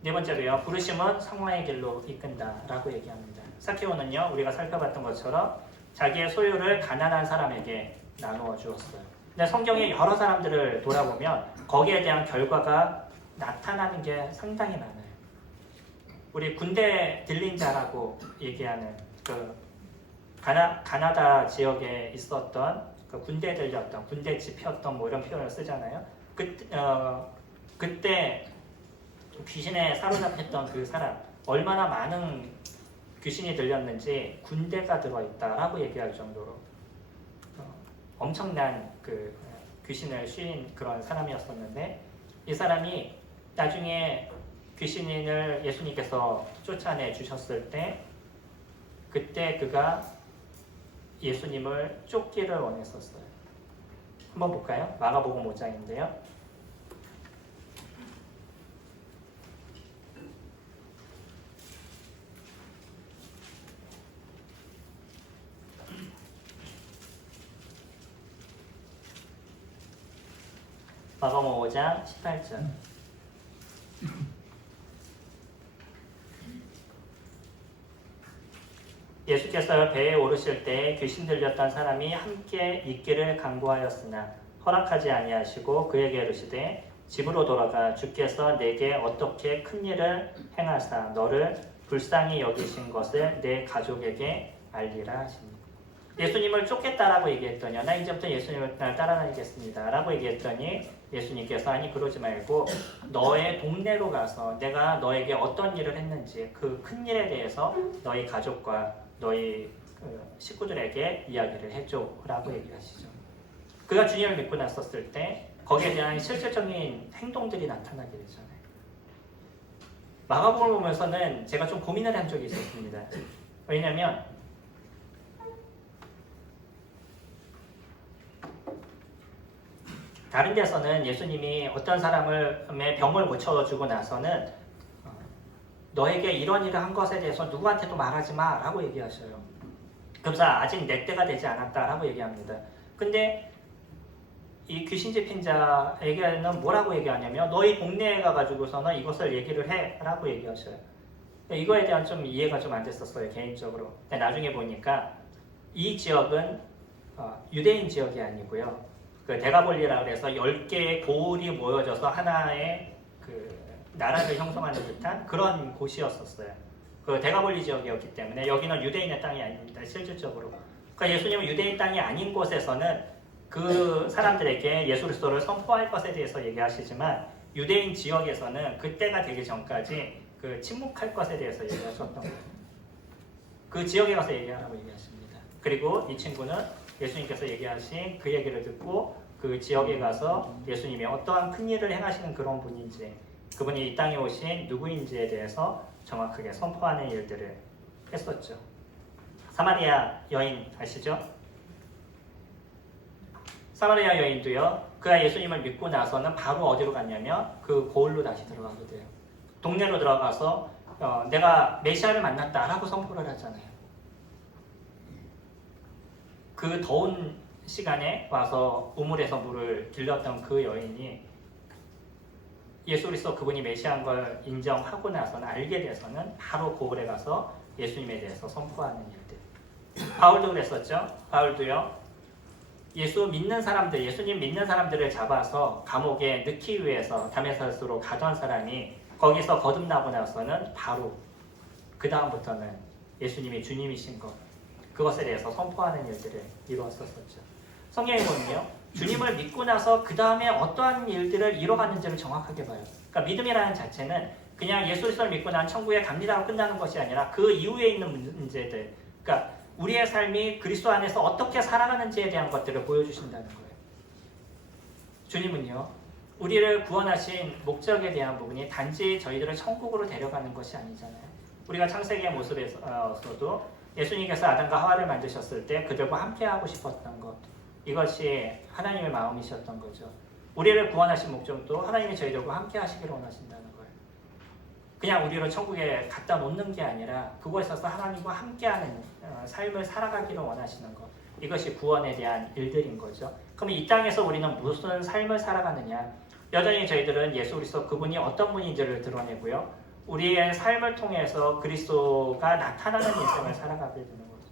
네 번째로요. 부르심은 성화의 길로 이끈다라고 얘기합니다. 삭개오는요. 우리가 살펴봤던 것처럼 자기의 소유를 가난한 사람에게 나누어 주었어요. 근데 성경의 여러 사람들을 돌아보면 거기에 대한 결과가 나타나는 게 상당히 많아요. 우리 군대 들린 자라고 얘기하는 그 가나다 지역에 있었던 그 군대 들렸던, 군대 집혔던 뭐 이런 표현을 쓰잖아요. 그때 귀신에 사로잡혔던 그 사람 얼마나 많은 귀신이 들렸는지 군대가 들어있다라고 얘기할 정도로 엄청난 그 귀신을 쉰 그런 사람이었었는데 이 사람이 나중에 귀신을 예수님께서 쫓아내 주셨을 때 그때 그가 예수님을 쫓기를 원했었어요. 한번 볼까요? 마가복음 5장인데요. 마가복음 5장 18절. 예수께서 배에 오르실 때 귀신 들렸던 사람이 함께 있기를 간구하였으나 허락하지 아니하시고 그에게 이르시되 집으로 돌아가 주께서 내게 어떻게 큰 일을 행하사 너를 불쌍히 여기신 것을 내 가족에게 알리라 하십니다. 예수님을 쫓겠다라고 얘기했더니 나 이제부터 예수님을 따라다니겠습니다 라고 얘기했더니 예수님께서 아니 그러지 말고 너의 동네로 가서 내가 너에게 어떤 일을 했는지 그 큰 일에 대해서 너희 가족과 너희 식구들에게 이야기를 해줘라고 얘기하시죠. 그가 주님을 믿고 났었을 때 거기에 대한 실질적인 행동들이 나타나게 되잖아요. 마가복음을 보면서는 제가 좀 고민을 한 적이 있었습니다. 왜냐하면 다른 데서는 예수님이 어떤 사람의 병을 고쳐주고 나서는 너에게 이런 일을 한 것에 대해서 누구한테도 말하지 마 라고 얘기하셔요. 그래서 아직 내 때가 되지 않았다 라고 얘기합니다. 근데 이 귀신 잡힌 자에게는 뭐라고 얘기하냐면 너희 동네에 가가지고서는 이것을 얘기를 해 라고 얘기하셔요. 이거에 대한 좀 이해가 좀 안 됐었어요 개인적으로. 근데 나중에 보니까 이 지역은 유대인 지역이 아니고요. 그 데가볼리라 그래서 10개의 고을이 모여져서 하나의 그 나라를 형성하는 듯한 그런 곳이었었어요. 그 데가볼리 지역이었기 때문에 여기는 유대인의 땅이 아닙니다. 실질적으로. 그러니까 예수님은 유대인 땅이 아닌 곳에서는 그 사람들에게 예수 그리스도를 선포할 것에 대해서 얘기하시지만 유대인 지역에서는 그때가 되기 전까지 그 침묵할 것에 대해서 얘기하셨던 거예요. 그 지역에 가서 얘기하라고 얘기하십니다. 그리고 이 친구는 예수님께서 얘기하신 그 얘기를 듣고 그 지역에 가서 예수님이 어떠한 큰 일을 행하시는 그런 분인지 그분이 이 땅에 오신 누구인지에 대해서 정확하게 선포하는 일들을 했었죠. 사마리아 여인 아시죠? 사마리아 여인도요. 그가 예수님을 믿고 나서는 바로 어디로 갔냐면 그 고을로 다시 들어가게 돼요. 동네로 들어가서 내가 메시아를 만났다라고 선포를 하잖아요. 그 더운 시간에 와서 우물에서 물을 길렀던 그 여인이 예수 그리스도 그분이 메시아인 걸 인정하고 나서는 알게 돼서는 바로 고을에 가서 예수님에 대해서 선포하는 일들. 바울도 그랬었죠. 바울도요. 예수님 믿는 사람들을 잡아서 감옥에 넣기 위해서 다메섹으로 가던 사람이 거기서 거듭나고 나서는 바로 그 다음부터는 예수님이 주님이신 것 그것에 대해서 선포하는 일들을 이루었었죠. 성경에 보면요. 주님을 믿고 나서 그 다음에 어떠한 일들을 이뤄가는지를 정확하게 봐요. 그러니까 믿음이라는 자체는 그냥 예수 그리스도를 믿고 난 천국에 갑니다로 끝나는 것이 아니라 그 이후에 있는 문제들 그러니까 우리의 삶이 그리스도 안에서 어떻게 살아가는지에 대한 것들을 보여주신다는 거예요. 주님은요. 우리를 구원하신 목적에 대한 부분이 단지 저희들을 천국으로 데려가는 것이 아니잖아요. 우리가 창세기의 모습에서도 예수님께서 아담과 하와를 만드셨을 때 그들과 함께하고 싶었던 것, 이것이 하나님의 마음이셨던 거죠. 우리를 구원하신 목적도 하나님이 저희들과 함께 하시기를 원하신다는 거예요. 그냥 우리를 천국에 갖다 놓는 게 아니라 그곳에서 하나님과 함께하는 삶을 살아가기를 원하시는 것, 이것이 구원에 대한 일들인 거죠. 그럼 이 땅에서 우리는 무슨 삶을 살아가느냐? 여전히 저희들은 예수 그리스도 그분이 어떤 분인지를 드러내고요, 우리의 삶을 통해서 그리스도가 나타나는 인생을 살아가게 되는 거죠.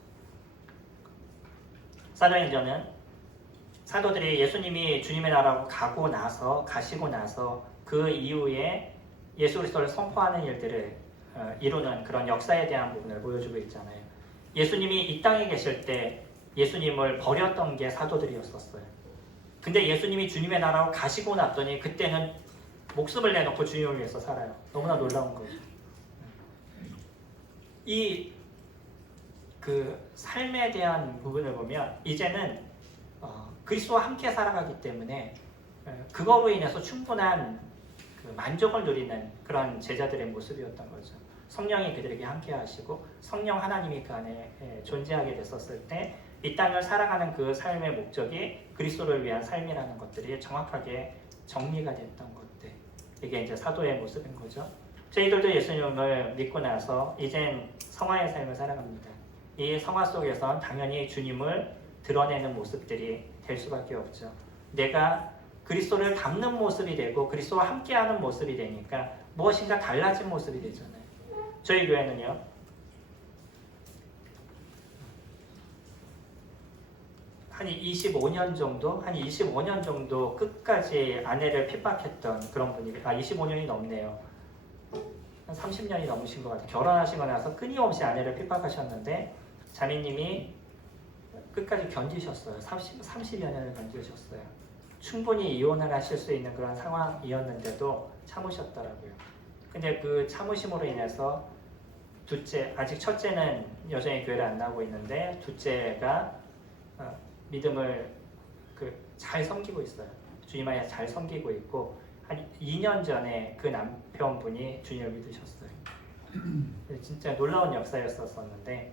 사도행전은 사도들이 예수님이 주님의 나라로 가시고 나서 그 이후에 예수 그리스도를 선포하는 일들을 이루는 그런 역사에 대한 부분을 보여주고 있잖아요. 예수님이 이 땅에 계실 때 예수님을 버렸던 게 사도들이었었어요. 근데 예수님이 주님의 나라로 가시고 났더니 그때는 목숨을 내놓고 주님을 위해서 살아요. 너무나 놀라운 거죠. 이 그 삶에 대한 부분을 보면 이제는 그리스도와 함께 살아가기 때문에 그거로 인해서 충분한 그 만족을 누리는 그런 제자들의 모습이었던 거죠. 성령이 그들에게 함께 하시고 성령 하나님이 그 안에 존재하게 됐었을 때 이 땅을 살아가는 그 삶의 목적이 그리스도를 위한 삶이라는 것들이 정확하게 정리가 됐던 것들, 이게 이제 사도의 모습인 거죠. 저희들도 예수님을 믿고 나서 이젠 성화의 삶을 살아갑니다. 이 성화 속에선 당연히 주님을 드러내는 모습들이 될 수밖에 없죠. 내가 그리스도를 닮는 모습이 되고 그리스도와 함께하는 모습이 되니까 무엇인가 달라진 모습이 되잖아요. 저희 교회는요, 한 25년 정도 끝까지 아내를 핍박했던 그런 분이, 25년이 넘네요. 한 30년이 넘으신 것 같아요. 결혼하시고 나서 끊임없이 아내를 핍박하셨는데 자매님이 끝까지 견디셨어요. 30여 년을 견디셨어요. 충분히 이혼을 하실 수 있는 그런 상황이었는데도 참으셨더라고요. 근데 그 참으심으로 인해서 아직 첫째는 여전히 교회를 안 나오고 있는데 둘째가 믿음을 잘 섬기고 있어요. 주님 안에 잘 섬기고 있고 한 2년 전에 그 남편분이 주님을 믿으셨어요. 진짜 놀라운 역사였었는데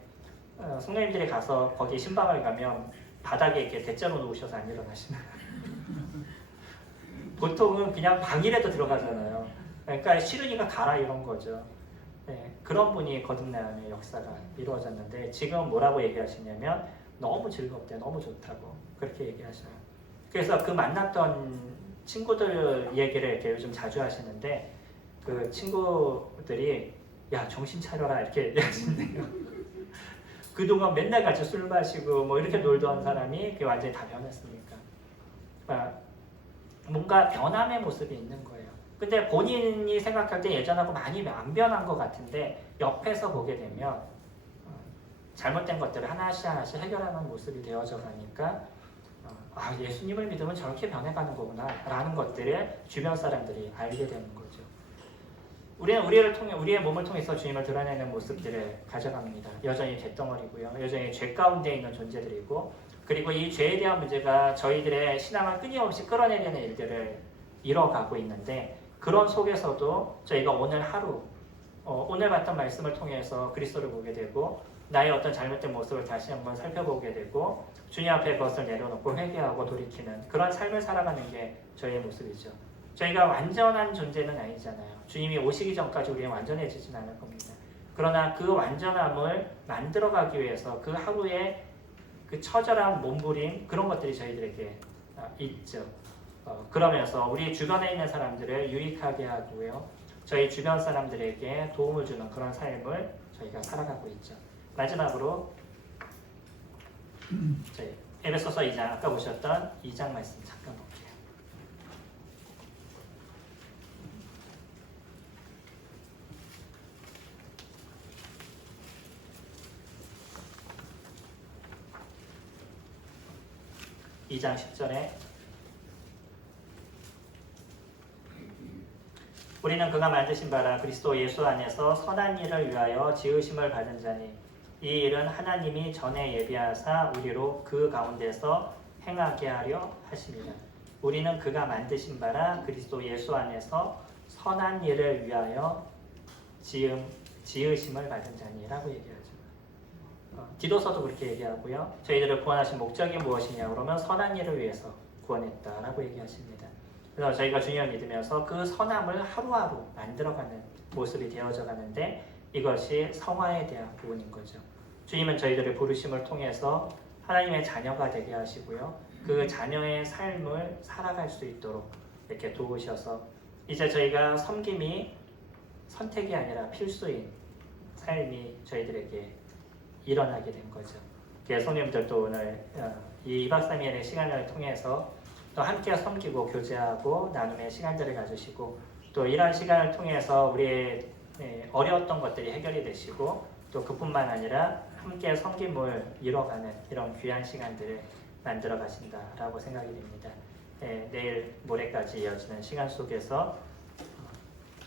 성도님들이 가서 거기 신방을 가면 바닥에 이렇게 대자로 놓으셔서 안 일어나시는 보통은 그냥 방이라도 들어가잖아요. 그러니까 싫으니까 가라 이런 거죠. 네, 그런 분이 거듭남의 역사가 이루어졌는데 지금 뭐라고 얘기하시냐면 너무 즐겁대, 너무 좋다고 그렇게 얘기하셔요. 그래서 그 만났던 친구들 얘기를 이렇게 요즘 자주 하시는데 그 친구들이 야 정신 차려라 이렇게 얘기하신대요. 그동안 맨날 같이 술 마시고 뭐 이렇게 놀던 사람이 완전히 다 변했으니까 뭔가 변함의 모습이 있는 거예요. 근데 본인이 생각할 때 예전하고 많이 안 변한 것 같은데 옆에서 보게 되면 잘못된 것들을 하나씩 해결하는 모습이 되어져 가니까 예수님을 믿으면 저렇게 변해가는 거구나 라는 것들을 주변 사람들이 알게 되는 거죠. 우리는 우리의 몸을 통해서 주님을 드러내는 모습들을 가져갑니다. 여전히 잿덩어리고요. 여전히 죄 가운데 있는 존재들이고, 그리고 이 죄에 대한 문제가 저희들의 신앙을 끊임없이 끌어내리는 일들을 이뤄가고 있는데, 그런 속에서도 저희가 오늘 하루 오늘 봤던 말씀을 통해서 그리스도를 보게 되고 나의 어떤 잘못된 모습을 다시 한번 살펴보게 되고 주님 앞에 그것을 내려놓고 회개하고 돌이키는 그런 삶을 살아가는 게 저희의 모습이죠. 저희가 완전한 존재는 아니잖아요. 주님이 오시기 전까지 우리는 완전해지진 않을 겁니다. 그러나 그 완전함을 만들어가기 위해서 그 하루의 그 처절한 몸부림 그런 것들이 저희들에게 있죠. 그러면서 우리 주변에 있는 사람들을 유익하게 하고요. 저희 주변 사람들에게 도움을 주는 그런 삶을 저희가 살아가고 있죠. 마지막으로 저희 에베소서 2장 아까 보셨던 2장 말씀 잠깐 볼게요. (2장 10절에) 우리는 그가 만드신 바라 그리스도 예수 안에서 선한 일을 위하여 지으심을 받은 자니 이 일은 하나님이 전에 예비하사 우리로 그 가운데서 행하게 하려 하십니다. 우리는 그가 만드신 바라 그리스도 예수 안에서 선한 일을 위하여 지으심을 받은 자니라고 얘기하죠. 디도서도 그렇게 얘기하고요. 저희들을 구원하신 목적이 무엇이냐 그러면 선한 일을 위해서 구원했다라고 얘기하십니다. 그래서 저희가 주님을 믿으면서 그 선함을 하루하루 만들어가는 모습이 되어져 가는데 이것이 성화에 대한 부분인 거죠. 주님은 저희들의 부르심을 통해서 하나님의 자녀가 되게 하시고요. 그 자녀의 삶을 살아갈 수 있도록 이렇게 도우셔서 이제 저희가 섬김이 선택이 아니라 필수인 삶이 저희들에게 일어나게 된 거죠. 성님들도 오늘 이 2박 3일의 시간을 통해서 또 함께 섬기고 교제하고 나눔의 시간들을 가지시고 또 이러한 시간을 통해서 우리의 어려웠던 것들이 해결이 되시고 또 그뿐만 아니라 함께 섬김을 이뤄가는 이런 귀한 시간들을 만들어 가신다라고 생각이 됩니다. 내일 모레까지 이어지는 시간 속에서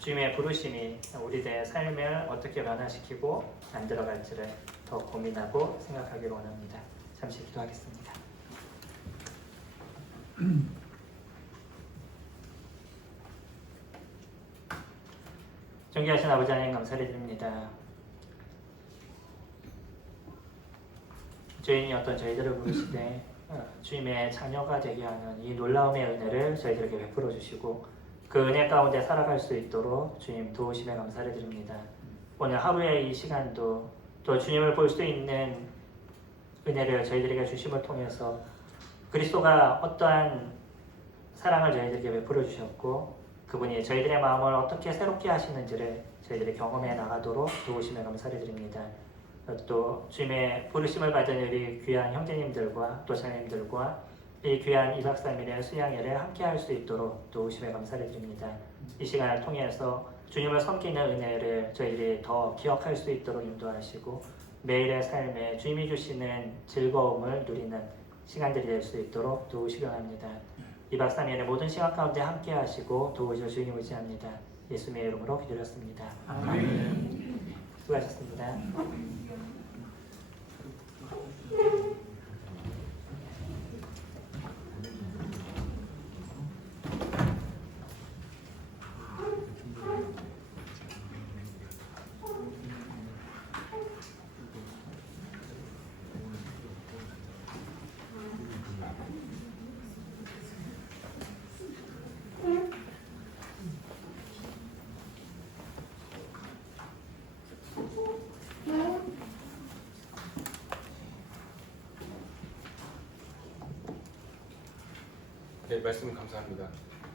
주님의 부르심이 우리들의 삶을 어떻게 변화시키고 만들어갈지를 더 고민하고 생각하기를 원합니다. 잠시 기도하겠습니다. 존귀하신 아버지 하나님 감사를 드립니다. 주인이 어떤 저희들을 부르시되 주님의 자녀가 되게 하는 이 놀라움의 은혜를 저희들에게 베풀어 주시고 그 은혜 가운데 살아갈 수 있도록 주님 도우심에 감사를 드립니다. 오늘 하루의 이 시간도 또 주님을 볼 수 있는 은혜를 저희들에게 주심을 통해서 그리스도가 어떠한 사랑을 저희들에게 베풀어 주셨고 그분이 저희들의 마음을 어떻게 새롭게 하시는지를 저희들이 경험해 나가도록 도우심에 감사를 드립니다. 또 주님의 부르심을 받은 우리 귀한 형제님들과 또 자매님들과 이 귀한 2박 3일의 수양회를 함께 할 수 있도록 도우심에 감사를 드립니다. 이 시간을 통해서 주님을 섬기는 은혜를 저희들이 더 기억할 수 있도록 인도하시고 매일의 삶에 주님이 주시는 즐거움을 누리는 시간들이 될 수 있도록 도우시려 합니다. 2박 3일의 모든 시간 가운데 함께 하시고 도우셔 주님 의지합니다. 예수님의 이름으로 기도드렸습니다. 아멘. 수고하셨습니다. 네, 말씀 감사합니다.